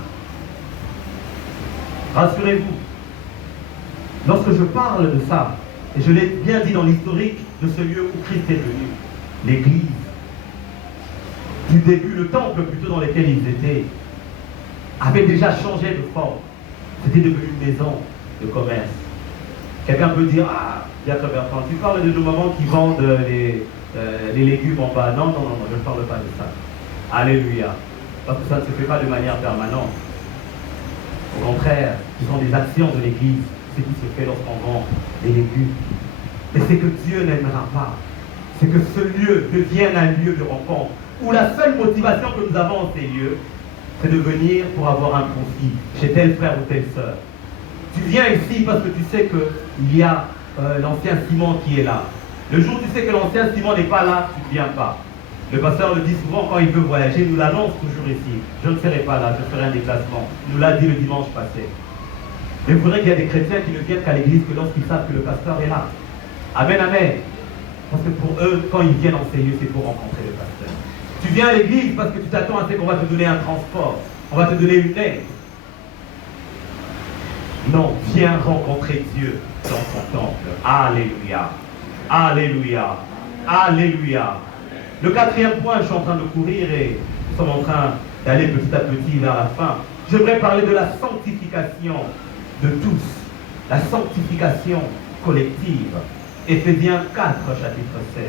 Rassurez-vous, lorsque je parle de ça, et je l'ai bien dit dans l'historique de ce lieu où Christ est venu, l'église, du début, le temple plutôt dans lequel ils étaient, avait déjà changé de forme. C'était devenu une maison de commerce. Quelqu'un peut dire, ah, Diacre Bertrand, tu parles de nos mamans qui vendent les légumes en bas. Non, je ne parle pas de ça. Alléluia. Parce que ça ne se fait pas de manière permanente. Au contraire, ce sont des actions de l'église. C'est ce qui se fait lorsqu'on vend des légumes. Mais c'est que Dieu n'aimera pas. C'est que ce lieu devienne un lieu de rencontre. où la seule motivation que nous avons en ces lieux, c'est de venir pour avoir un profit chez tel frère ou telle sœur. Tu viens ici parce que tu sais qu'il y a l'ancien Simon qui est là. Le jour où tu sais que l'ancien Simon n'est pas là, tu ne viens pas. Le pasteur le dit souvent quand il veut voyager, il nous l'annonce toujours ici. Je ne serai pas là, je ferai un déplacement. Il nous l'a dit le dimanche passé. Mais il faudrait qu'il y ait des chrétiens qui ne viennent qu'à l'église que lorsqu'ils savent que le pasteur est là. Amen, amen. Parce que pour eux, quand ils viennent en ces lieux, c'est pour rencontrer le pasteur. Tu viens à l'église parce que tu t'attends à ce qu'on va te donner un transport, on va te donner une aide. Non, viens rencontrer Dieu dans son temple. Alléluia. Alléluia. Alléluia. Le quatrième point, je suis en train de courir et nous sommes en train d'aller petit à petit vers la fin. J'aimerais parler de la sanctification de tous. La sanctification collective. Éphésiens 4, chapitre 16.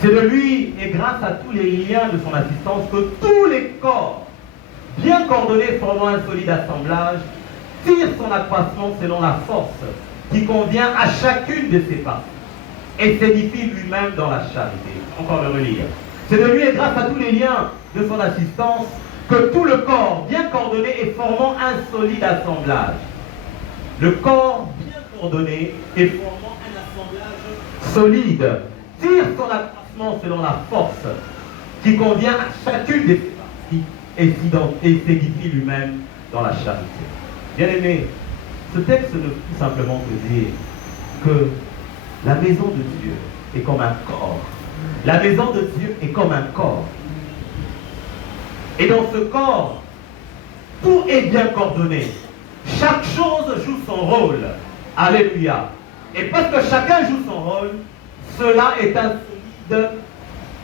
C'est de lui et grâce à tous les liens de son assistance que tous les corps, bien coordonnés formant un solide assemblage, tirent son accroissement selon la force qui convient à chacune de ses parties et s'édifie lui-même dans la charité. Encore le relire. C'est de lui et grâce à tous les liens de son assistance que tout le corps, bien coordonné et formant un solide assemblage. Le corps bien coordonné et formant un assemblage solide tire son accroissement selon la force qui convient à chacune de ses parties et s'édifie lui-même dans la charité. Bien-aimés, ce texte ne peut simplement te dire que la maison de Dieu est comme un corps. La maison de Dieu est comme un corps. Et dans ce corps, tout est bien coordonné. Chaque chose joue son rôle. Alléluia. Et parce que chacun joue son rôle, cela est un solide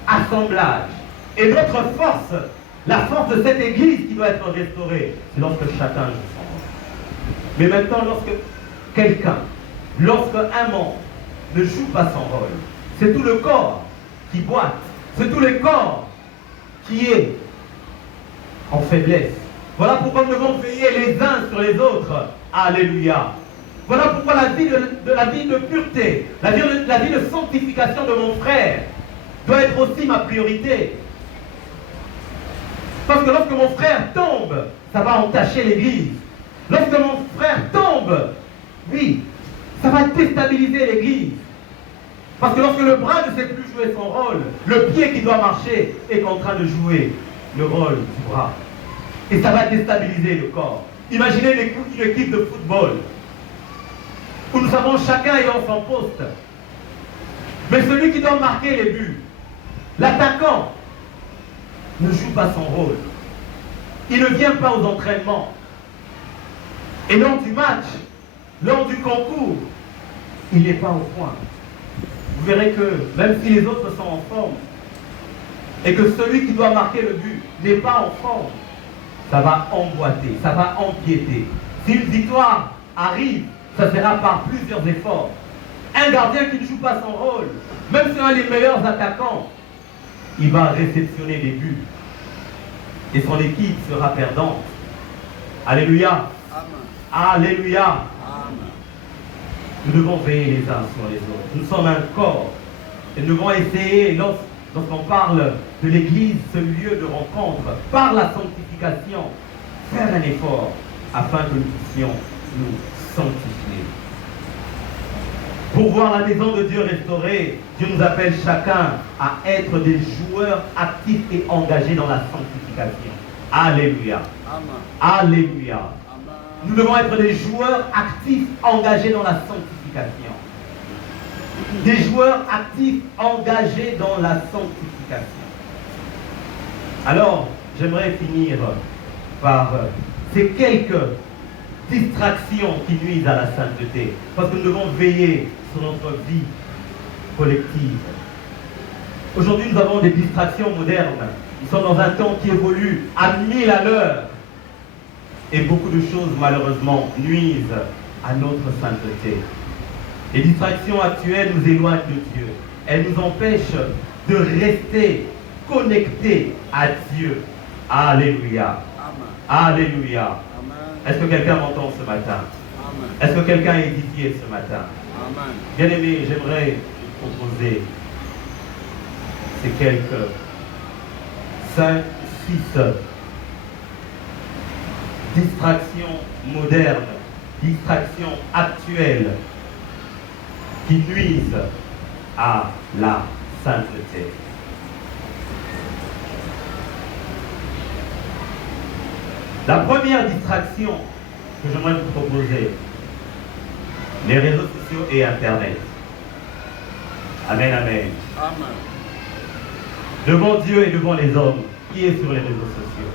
assemblage. Et notre force, la force de cette église qui doit être restaurée, c'est lorsque chacun joue son rôle. Mais maintenant, lorsque un membre ne joue pas son rôle, c'est tout le corps qui boite, c'est tout le corps qui est en faiblesse. Voilà pourquoi nous devons veiller les uns sur les autres. Alléluia. Voilà pourquoi la vie de pureté, la vie de sanctification de mon frère doit être aussi ma priorité. Parce que lorsque mon frère tombe, ça va entacher l'église. Lorsque mon frère tombe, oui, ça va déstabiliser l'église. Parce que lorsque le bras ne sait plus jouer son rôle, le pied qui doit marcher est en train de jouer le rôle du bras. Et ça va déstabiliser le corps. Imaginez une équipe de football où nous avons chacun ayant son poste. Mais celui qui doit marquer les buts, l'attaquant, ne joue pas son rôle. Il ne vient pas aux entraînements. Et lors du match, lors du concours, il n'est pas au point. Vous verrez que même si les autres sont en forme, et que celui qui doit marquer le but n'est pas en forme, ça va emboîter, ça va empiéter. Si une victoire arrive, ça sera par plusieurs efforts. Un gardien qui ne joue pas son rôle, même si un des meilleurs attaquants, il va réceptionner des buts. Et son équipe sera perdante. Alléluia. Amen. Alléluia. Amen. Nous devons veiller les uns sur les autres. Nous sommes un corps. Et nous devons essayer, lorsqu'on parle de l'Église, ce lieu de rencontre, par la sanctification, faire un effort afin que nous puissions nous sanctifier. Pour voir la maison de Dieu restaurée, Dieu nous appelle chacun à être des joueurs actifs et engagés dans la sanctification. Alléluia. Amen. Alléluia. Amen. Nous devons être des joueurs actifs engagés dans la sanctification. Des joueurs actifs engagés dans la sanctification. Alors, j'aimerais finir par ces quelques distractions qui nuisent à la sainteté. Parce que nous devons veiller sur notre vie collective. Aujourd'hui, nous avons des distractions modernes. Nous sommes dans un temps qui évolue à 1000 à l'heure. Et beaucoup de choses, malheureusement, nuisent à notre sainteté. Les distractions actuelles nous éloignent de Dieu. Elles nous empêchent de rester connectés à Dieu. Alléluia. Amen. Alléluia. Est-ce que quelqu'un m'entend ce matin? Est-ce que quelqu'un est édifié ce matin? Bien-aimé, j'aimerais vous proposer c'est quelques 5, 6 distractions modernes, distractions actuelles qui nuisent à la sainteté. La première distraction que j'aimerais vous proposer, les réseaux sociaux et Internet. Amen, amen. Amen. Devant Dieu et devant les hommes, qui est sur les réseaux sociaux?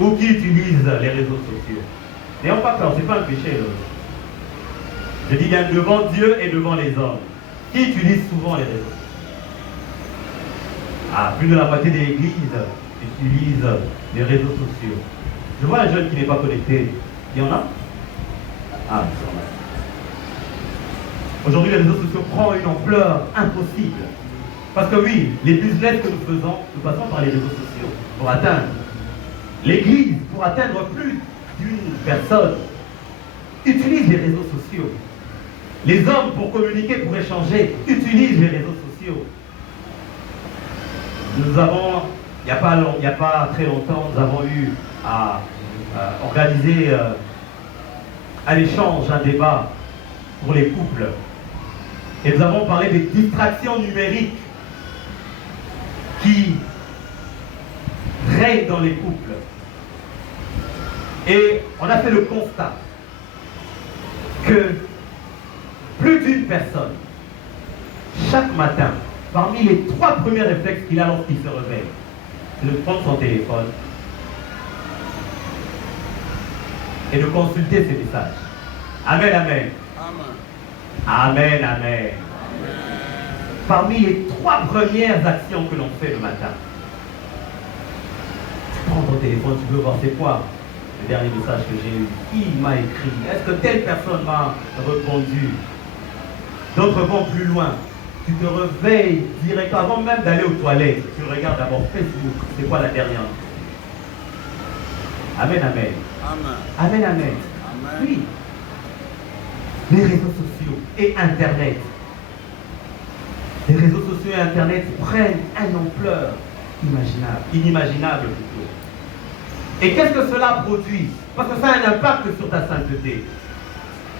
Ou qui utilise les réseaux sociaux? N'ayons pas peur, ce n'est pas un péché. Là. Je dis bien devant Dieu et devant les hommes. Qui utilise souvent les réseaux sociaux? Ah, plus de la moitié des églises utilisent les réseaux sociaux. Je vois un jeune qui n'est pas connecté. Il y en a? Ah, il y en a. Aujourd'hui, les réseaux sociaux prennent une ampleur impossible. Parce que oui, les business que nous faisons, nous passons par les réseaux sociaux pour atteindre l'église, pour atteindre plus d'une personne. Utilise les réseaux sociaux. Les hommes, pour communiquer, pour échanger, utilisent les réseaux sociaux. Nous avons, il n'y a pas très longtemps, nous avons eu à organiser un échange, un débat pour les couples. Et nous avons parlé des distractions numériques qui règnent dans les couples. Et on a fait le constat que plus d'une personne, chaque matin, parmi les 3 premiers réflexes qu'il a lorsqu'il se réveille, c'est de prendre son téléphone et de consulter ses messages. Amen, amen. Amen, amen. Amen. Parmi les 3 premières actions que l'on fait le matin, tu prends ton téléphone, tu veux voir c'est quoi le dernier message que j'ai eu. Qui m'a écrit? Est-ce que telle personne m'a répondu? D'autres vont plus loin. Tu te réveilles direct avant même d'aller aux toilettes. Tu regardes d'abord Facebook. C'est quoi la dernière? Amen, amen. Amen. Amen, amen. Amen. Oui. Les réseaux sociaux et Internet. Les réseaux sociaux et Internet prennent une ampleur inimaginable plutôt. Et qu'est-ce que cela produit? Parce que ça a un impact sur ta sainteté.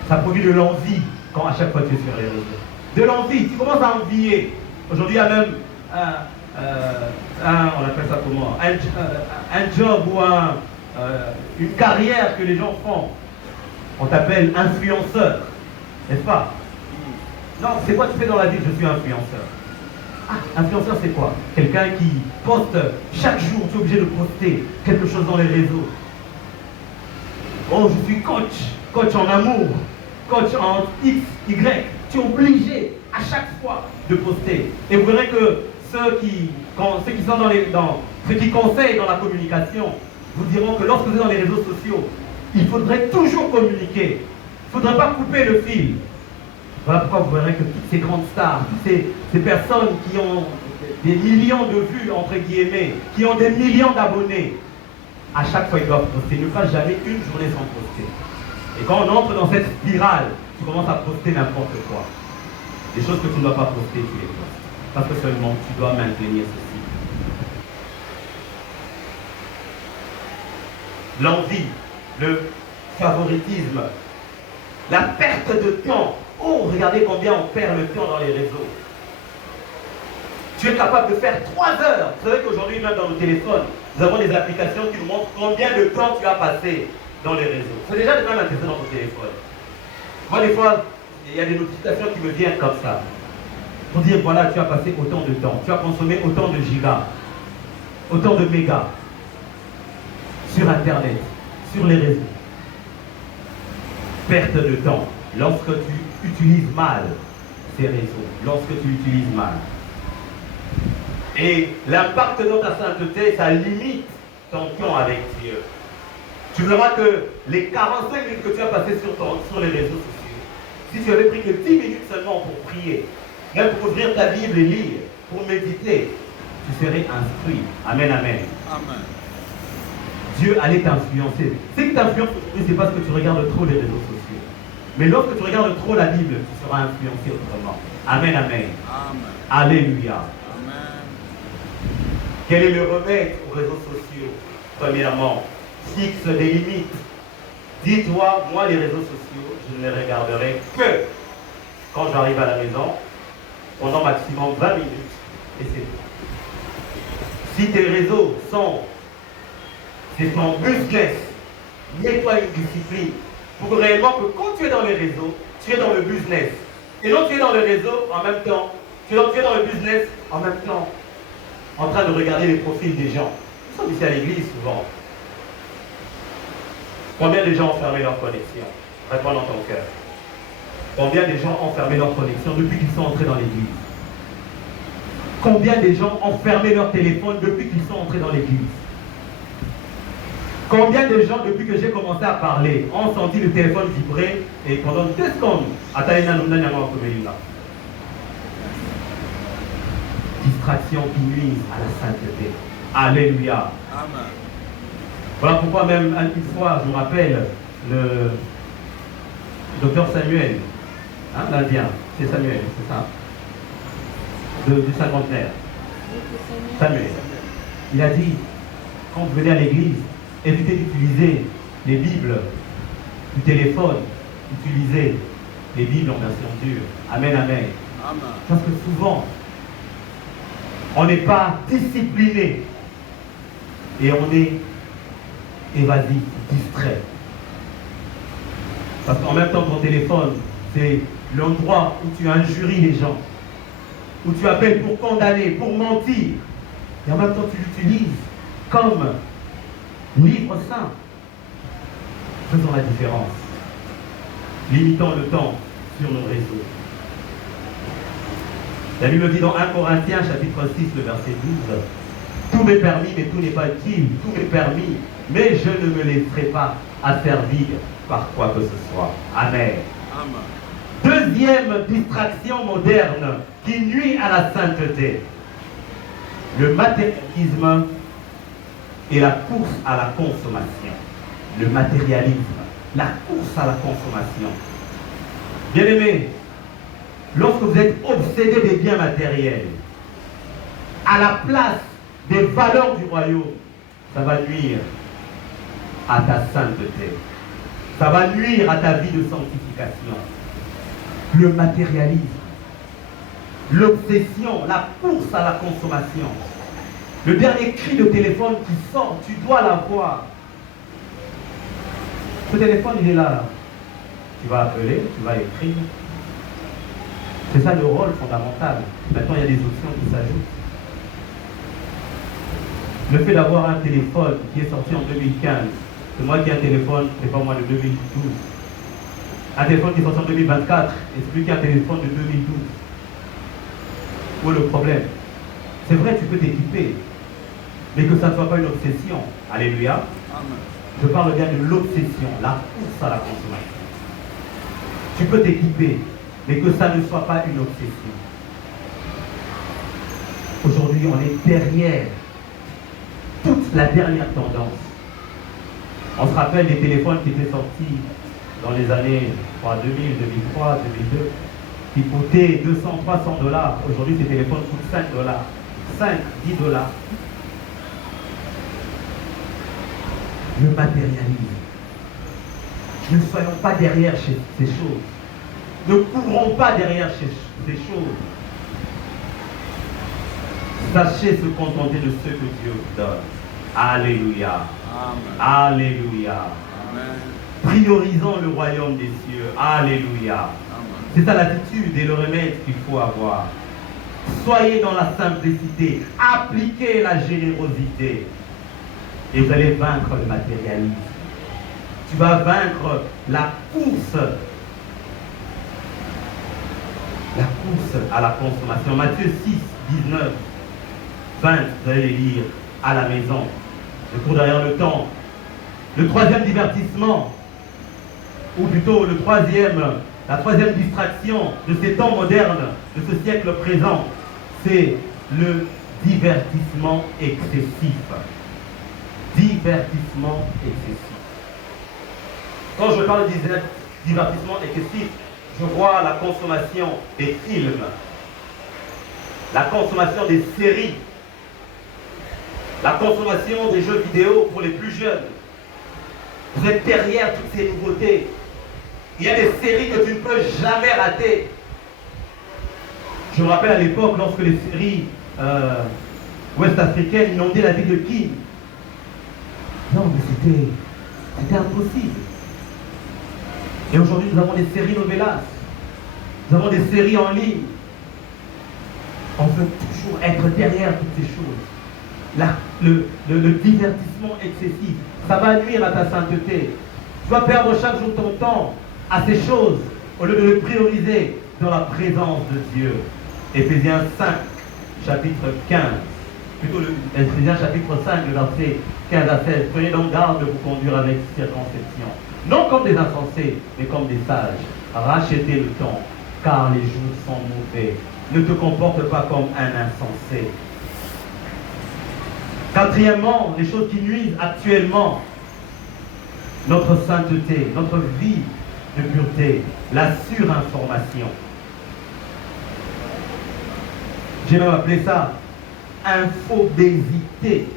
Ça produit de l'envie quand à chaque fois tu es sur les réseaux. De l'envie, tu commences à envier. Aujourd'hui, il y a même on appelle ça comment? Un job ou une carrière que les gens font. On t'appelle influenceur, n'est-ce pas? Non, c'est quoi tu fais dans la vie? Je suis influenceur. Ah, influenceur c'est quoi? Quelqu'un qui poste chaque jour, tu es obligé de poster quelque chose dans les réseaux. Oh, je suis coach en amour, coach en X, Y. Tu es obligé à chaque fois de poster. Et vous verrez que ceux qui conseillent dans la communication vous diront que lorsque vous êtes dans les réseaux sociaux, il faudrait toujours communiquer. Il ne faudrait pas couper le fil. Voilà pourquoi vous verrez que toutes ces grandes stars, toutes ces personnes qui ont des millions de vues, entre guillemets, qui ont des millions d'abonnés, à chaque fois ils doivent poster. Ne pas jamais une journée sans poster. Et quand on entre dans cette spirale, tu commences à poster n'importe quoi. Les choses que tu ne dois pas poster, tu les postes. Parce que seulement tu dois maintenir ceci. L'envie, le favoritisme, la perte de temps. Oh, regardez combien on perd le temps dans les réseaux. Tu es capable de faire 3 heures. Vous savez qu'aujourd'hui, même dans nos téléphones, nous avons des applications qui nous montrent combien de temps tu as passé dans les réseaux. C'est déjà de même intéressant dans ton téléphone. Moi, des fois, il y a des notifications qui me viennent comme ça. Pour dire, voilà, tu as passé autant de temps. Tu as consommé autant de gigas, autant de mégas sur Internet, sur les réseaux. Perte de temps. Lorsque tu utilises mal ces réseaux, lorsque tu utilises mal. Et l'impact dans ta sainteté, ça limite ton temps avec Dieu. Tu verras que les 45 minutes que tu as passées sur les réseaux sociaux, si tu avais pris que 10 minutes seulement pour prier, même pour ouvrir ta Bible et lire, pour méditer, tu serais instruit. Amen, amen. Amen. Dieu allait t'influencer. Ce qui t'influence aujourd'hui, c'est parce que tu regardes trop les réseaux sociaux. Mais lorsque tu regardes trop la Bible, tu seras influencé autrement. Amen, amen. Amen. Alléluia. Amen. Quel est le remède aux réseaux sociaux? Premièrement, fixe des limites. Dis-toi, moi les réseaux sociaux, je ne les regarderai que quand j'arrive à la maison, pendant maximum 20 minutes, et c'est tout. Si tes réseaux sont, c'est ton business, mets-toi une discipline pour que réellement que quand tu es dans les réseaux, tu es dans le business. Et non, tu es dans le réseau en même temps. Tu es dans le business en même temps, en train de regarder les profils des gens. Nous sommes ici à l'église souvent. Combien de gens ont fermé leur connexion? Réponds dans ton cœur. Combien de gens ont fermé leur connexion depuis qu'ils sont entrés dans l'église? Combien de gens ont fermé leur téléphone depuis qu'ils sont entrés dans l'église? Combien de gens, depuis que j'ai commencé à parler, ont senti le téléphone vibrer et pendant 2 secondes, distraction qui nuise à la sainteté. Alléluia. Amen. Voilà pourquoi même une fois, je me rappelle, le docteur Samuel, hein, l'Indien, c'est Samuel, c'est ça, du cinquantenaire. Samuel. Il a dit, quand vous venez à l'église, évitez d'utiliser les Bibles du téléphone, utilisez les Bibles en version dure. Amen, amen. Amen. Parce que souvent, on n'est pas discipliné et on est évasif, distrait. Parce qu'en même temps, ton téléphone, c'est l'endroit où tu injuries les gens, où tu appelles pour condamner, pour mentir. Et en même temps, tu l'utilises comme livre saint. Faisons la différence. Limitons le temps sur nos réseaux. La Bible dit dans 1 Corinthiens, chapitre 6, le verset 12, « Tout m'est permis, mais tout n'est pas utile. Tout m'est permis, mais je ne me laisserai pas asservir par quoi que ce soit. » Amen. Amen. Deuxième distraction moderne qui nuit à la sainteté. Le matérialisme et la course à la consommation. Le matérialisme, la course à la consommation. Bien-aimés, lorsque vous êtes obsédé des biens matériels, à la place des valeurs du royaume, ça va nuire à ta sainteté. Ça va nuire à ta vie de sanctification. Le matérialisme, l'obsession, la course à la consommation. Le dernier cri de téléphone qui sort, tu dois l'avoir. Ce téléphone, il est là. Tu vas appeler, tu vas écrire. C'est ça le rôle fondamental. Maintenant, il y a des options qui s'ajoutent. Le fait d'avoir un téléphone qui est sorti en 2015, c'est moi qui ai un téléphone, c'est pas moi de 2012. Un téléphone qui est sorti en 2024, et c'est lui qui a un téléphone de 2012. Où est le problème? C'est vrai, tu peux t'équiper, mais que ça ne soit pas une obsession. Alléluia. Amen. Je parle bien de l'obsession, la course à la consommation. Tu peux t'équiper, mais que ça ne soit pas une obsession. Aujourd'hui, on est derrière toute la dernière tendance. On se rappelle des téléphones qui étaient sortis dans les années 2000, 2003, 2002, qui coûtaient 200, 300 dollars. Aujourd'hui, ces téléphones coûtent 5 dollars. 5, 10 dollars. Le matérialisme. Ne soyons pas derrière ces choses. Ne courons pas derrière ces choses. Sachez se contenter de ce que Dieu vous donne. Alléluia. Amen. Alléluia. Amen. Priorisons le royaume des cieux. Alléluia. C'est ça l'attitude et le remède qu'il faut avoir. Soyez dans la simplicité. Appliquez la générosité. Et vous allez vaincre le matérialisme. Tu vas vaincre la course. La course à la consommation. Matthieu 6, 19, 20, vous allez les lire à la maison. Je cours derrière le temps. Le troisième divertissement, ou plutôt la troisième distraction de ces temps modernes, de ce siècle présent, c'est le divertissement excessif. Divertissement excessif. Quand je parle de divertissement excessif, je vois la consommation des films, la consommation des séries, La consommation des jeux vidéo pour les plus jeunes. Vous êtes derrière toutes ces nouveautés. Il y a des séries que tu ne peux jamais rater. Je me rappelle à l'époque, lorsque les séries ouest-africaines inondaient la ville de Kin. Non, mais c'était impossible. Et aujourd'hui, nous avons des séries novelas. Nous avons des séries en ligne. On veut toujours être derrière toutes ces choses. Le divertissement excessif, ça va nuire à ta sainteté. Tu vas perdre chaque jour ton temps à ces choses au lieu de le prioriser dans la présence de Dieu. Éphésiens 5, chapitre 15. Plutôt Éphésiens chapitre 5, le verset 15 à 16. Prenez donc garde de vous conduire avec circonspection. Non comme des insensés, mais comme des sages. Rachetez le temps, car les jours sont mauvais. Ne te comporte pas comme un insensé. Quatrièmement, les choses qui nuisent actuellement, notre sainteté, notre vie de pureté, la surinformation. J'ai même appelé ça infobésité.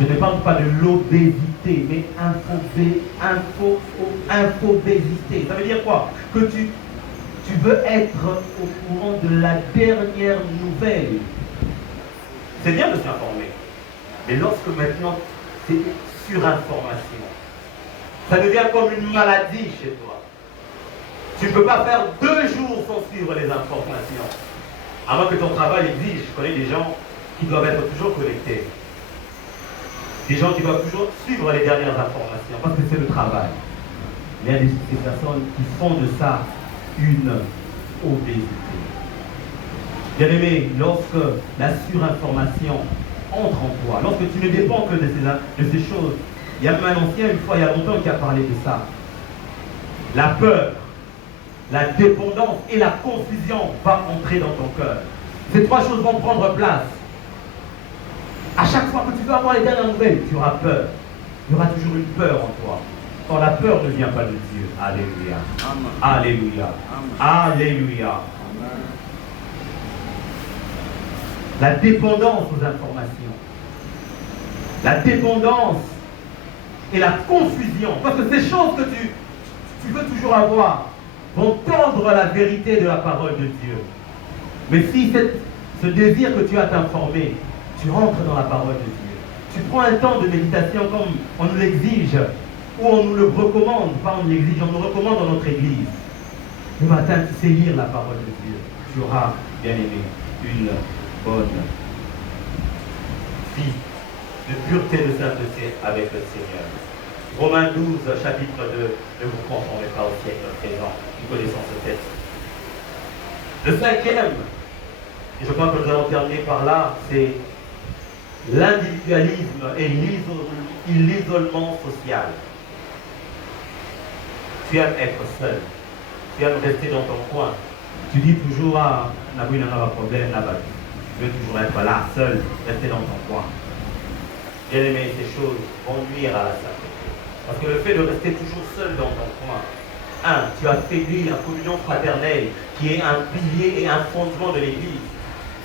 Je ne parle pas de l'obésité, mais infobésité. Ça veut dire quoi? Que tu veux être au courant de la dernière nouvelle. C'est bien de s'informer. Mais lorsque maintenant, c'est surinformation, ça devient comme une maladie chez toi. Tu ne peux pas faire 2 jours sans suivre les informations. À moins que ton travail exige. Je connais des gens qui doivent être toujours connectés. Des gens qui doivent toujours suivre les dernières informations, parce que c'est le travail. Il y a des personnes qui font de ça une obésité. Bien aimé, lorsque la surinformation entre en toi, lorsque tu ne dépends que de ces choses, il y a même un ancien, une fois, il y a longtemps, qui a parlé de ça. La peur, la dépendance et la confusion vont entrer dans ton cœur. Ces 3 choses vont prendre place. À chaque fois que tu veux avoir les dernières nouvelles, tu auras peur. Il y aura toujours une peur en toi. Or, la peur ne vient pas de Dieu. Alléluia. Amen. Alléluia. Amen. Alléluia. Amen. La dépendance aux informations. La dépendance et la confusion. Parce que ces choses que tu veux toujours avoir vont tordre la vérité de la parole de Dieu. Mais si ce désir que tu as t'informer, tu rentres dans la parole de Dieu. Tu prends un temps de méditation comme on nous l'exige, ou on nous le recommande, pas on l'exige, on nous recommande dans notre église. Le matin, tu sais lire la parole de Dieu. Tu auras, bien aimé, une bonne vie de pureté, de sainteté avec le Seigneur. Romains 12, chapitre 2, ne vous conformez pas au siècle présent. Nous connaissons ce texte. Le 5e, et je crois que nous allons terminer par là, c'est l'individualisme et l'isolement social. Tu aimes être seul. Tu aimes rester dans ton coin. Tu dis toujours, ah, on n'a pas de problème là-bas. Tu veux toujours être là, seul, rester dans ton coin. Bien aimé, ces choses vont nuire à la sainteté. Parce que le fait de rester toujours seul dans ton coin, tu affaiblis la communion fraternelle qui est un pilier et un fondement de l'Église.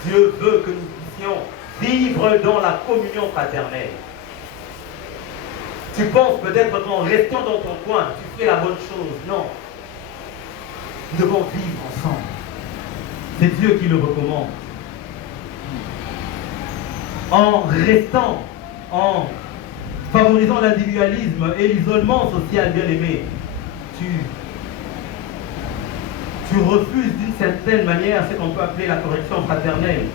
Dieu veut que nous puissions vivre dans la communion fraternelle. Tu penses peut-être qu'en restant dans ton coin, tu fais la bonne chose. Non. Nous devons vivre ensemble. C'est Dieu qui le recommande. En restant, en favorisant l'individualisme et l'isolement social, bien aimé, tu refuses d'une certaine manière ce qu'on peut appeler la correction fraternelle.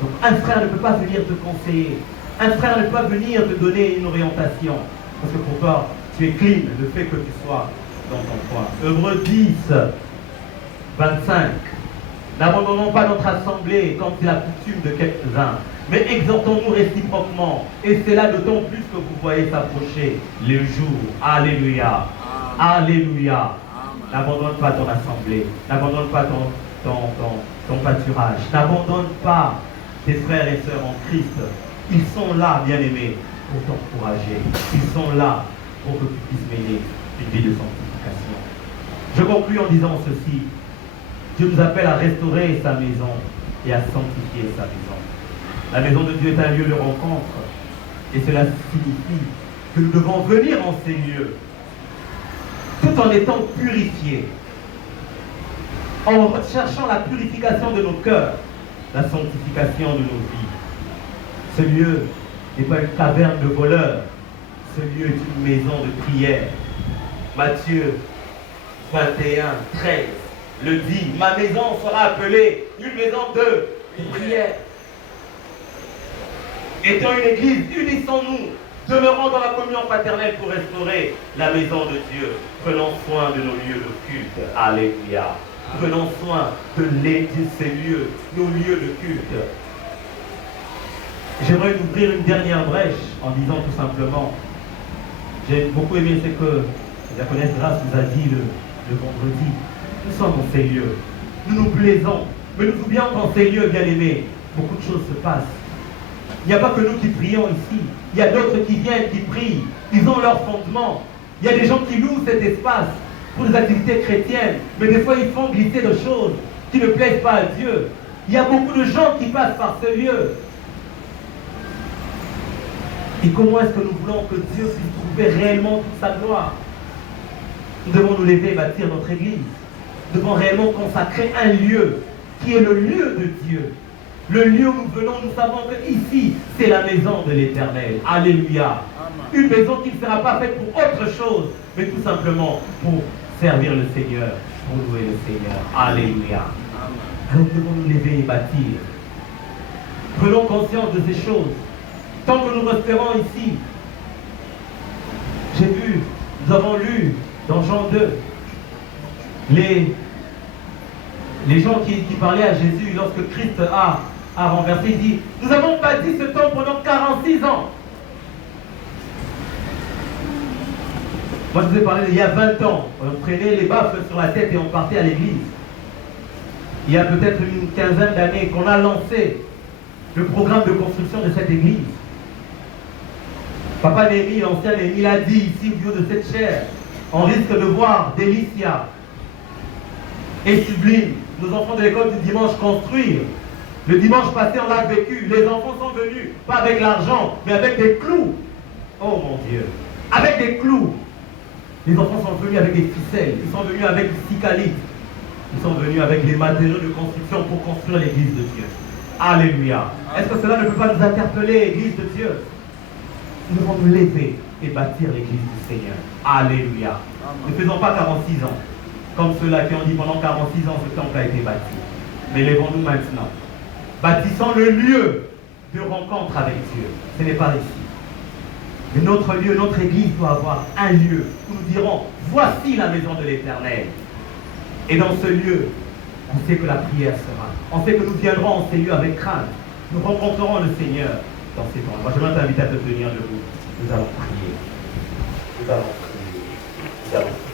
Donc un frère ne peut pas venir te conseiller. Un frère ne peut pas venir te donner une orientation. Parce que pour toi, tu es clean, le fait que tu sois dans ton coin. Hébreux 10, 25. N'abandonnons pas notre assemblée comme c'est la coutume de quelques-uns, mais exhortons-nous réciproquement. Et c'est là d'autant plus que vous voyez s'approcher le jour. Alléluia. Alléluia. N'abandonne pas ton assemblée. N'abandonne pas ton pâturage. N'abandonne pas tes frères et sœurs en Christ. Ils sont là, bien-aimés, pour t'encourager. Ils sont là pour que tu puisses mener une vie de sanctification. Je conclus en disant ceci. Dieu nous appelle à restaurer sa maison et à sanctifier sa maison. La maison de Dieu est un lieu de rencontre. Et cela signifie que nous devons venir en ces lieux, tout en étant purifiés, en recherchant la purification de nos cœurs, la sanctification de nos vies. Ce lieu n'est pas une caverne de voleurs, ce lieu est une maison de prière. Matthieu 21, 13 le dit, ma maison sera appelée une maison de prière. Étant une église, unissons-nous, demeurons dans la communion fraternelle pour restaurer la maison de Dieu. Prenons soin de nos lieux de culte. Alléluia. Prenons soin de ces lieux, nos lieux de culte. J'aimerais ouvrir une dernière brèche en disant tout simplement, j'ai beaucoup aimé ce que la diaconesse Grâce nous a dit le vendredi. Nous sommes dans ces lieux, nous nous plaisons, mais nous oublions qu'en ces lieux, bien aimés, beaucoup de choses se passent. Il n'y a pas que nous qui prions ici, il y a d'autres qui viennent, qui prient, ils ont leur fondement. Il y a des gens qui louent cet espace pour des activités chrétiennes, mais des fois ils font glisser des choses qui ne plaisent pas à Dieu. Il y a beaucoup de gens qui passent par ce lieu. Et comment est-ce que nous voulons que Dieu puisse trouver réellement toute sa gloire? Nous devons nous lever et bâtir notre église. Nous devons réellement consacrer un lieu qui est le lieu de Dieu. Le lieu où nous venons, nous savons que ici, c'est la maison de l'Éternel. Alléluia. Une maison qui ne sera pas faite pour autre chose, mais tout simplement pour servir le Seigneur, pour louer le Seigneur. Alléluia. Alors nous devons nous lever et bâtir. Prenons conscience de ces choses. Tant que nous resterons ici, j'ai vu, nous avons lu dans Jean 2, les gens qui parlaient à Jésus lorsque Christ a renversé, il dit, nous avons bâti ce temple pendant 46 ans. Moi je vous ai parlé il y a 20 ans, on prenait les baffes sur la tête et on partait à l'église. Il y a peut-être une quinzaine d'années qu'on a lancé le programme de construction de cette église. Papa Némi, l'ancien Némi, l'a dit ici au niveau de cette chaire. On risque de voir Délicia et Sublime, nos enfants de l'école du dimanche, construire. Le dimanche passé, on l'a vécu. Les enfants sont venus, pas avec l'argent, mais avec des clous. Oh mon Dieu, avec des clous. Les enfants sont venus avec des ficelles, ils sont venus avec du cicalite. Ils sont venus avec les matériaux de construction pour construire l'église de Dieu. Alléluia. Est-ce que cela ne peut pas nous interpeller, église de Dieu? Nous devons nous lever et bâtir l'église du Seigneur. Alléluia. Ne faisons pas 46 ans, comme ceux-là qui ont dit pendant 46 ans ce temple a été bâti. Mais lèvons-nous maintenant. Bâtissons le lieu de rencontre avec Dieu. Ce n'est pas ici. Mais notre lieu, notre église doit avoir un lieu où nous dirons, voici la maison de l'Éternel. Et dans ce lieu, on sait que la prière sera. On sait que nous viendrons en ces lieux avec crainte. Nous rencontrerons le Seigneur dans ces temps. Moi, je m'invite à te tenir debout. Nous allons prier. Nous allons prier. Nous allons prier.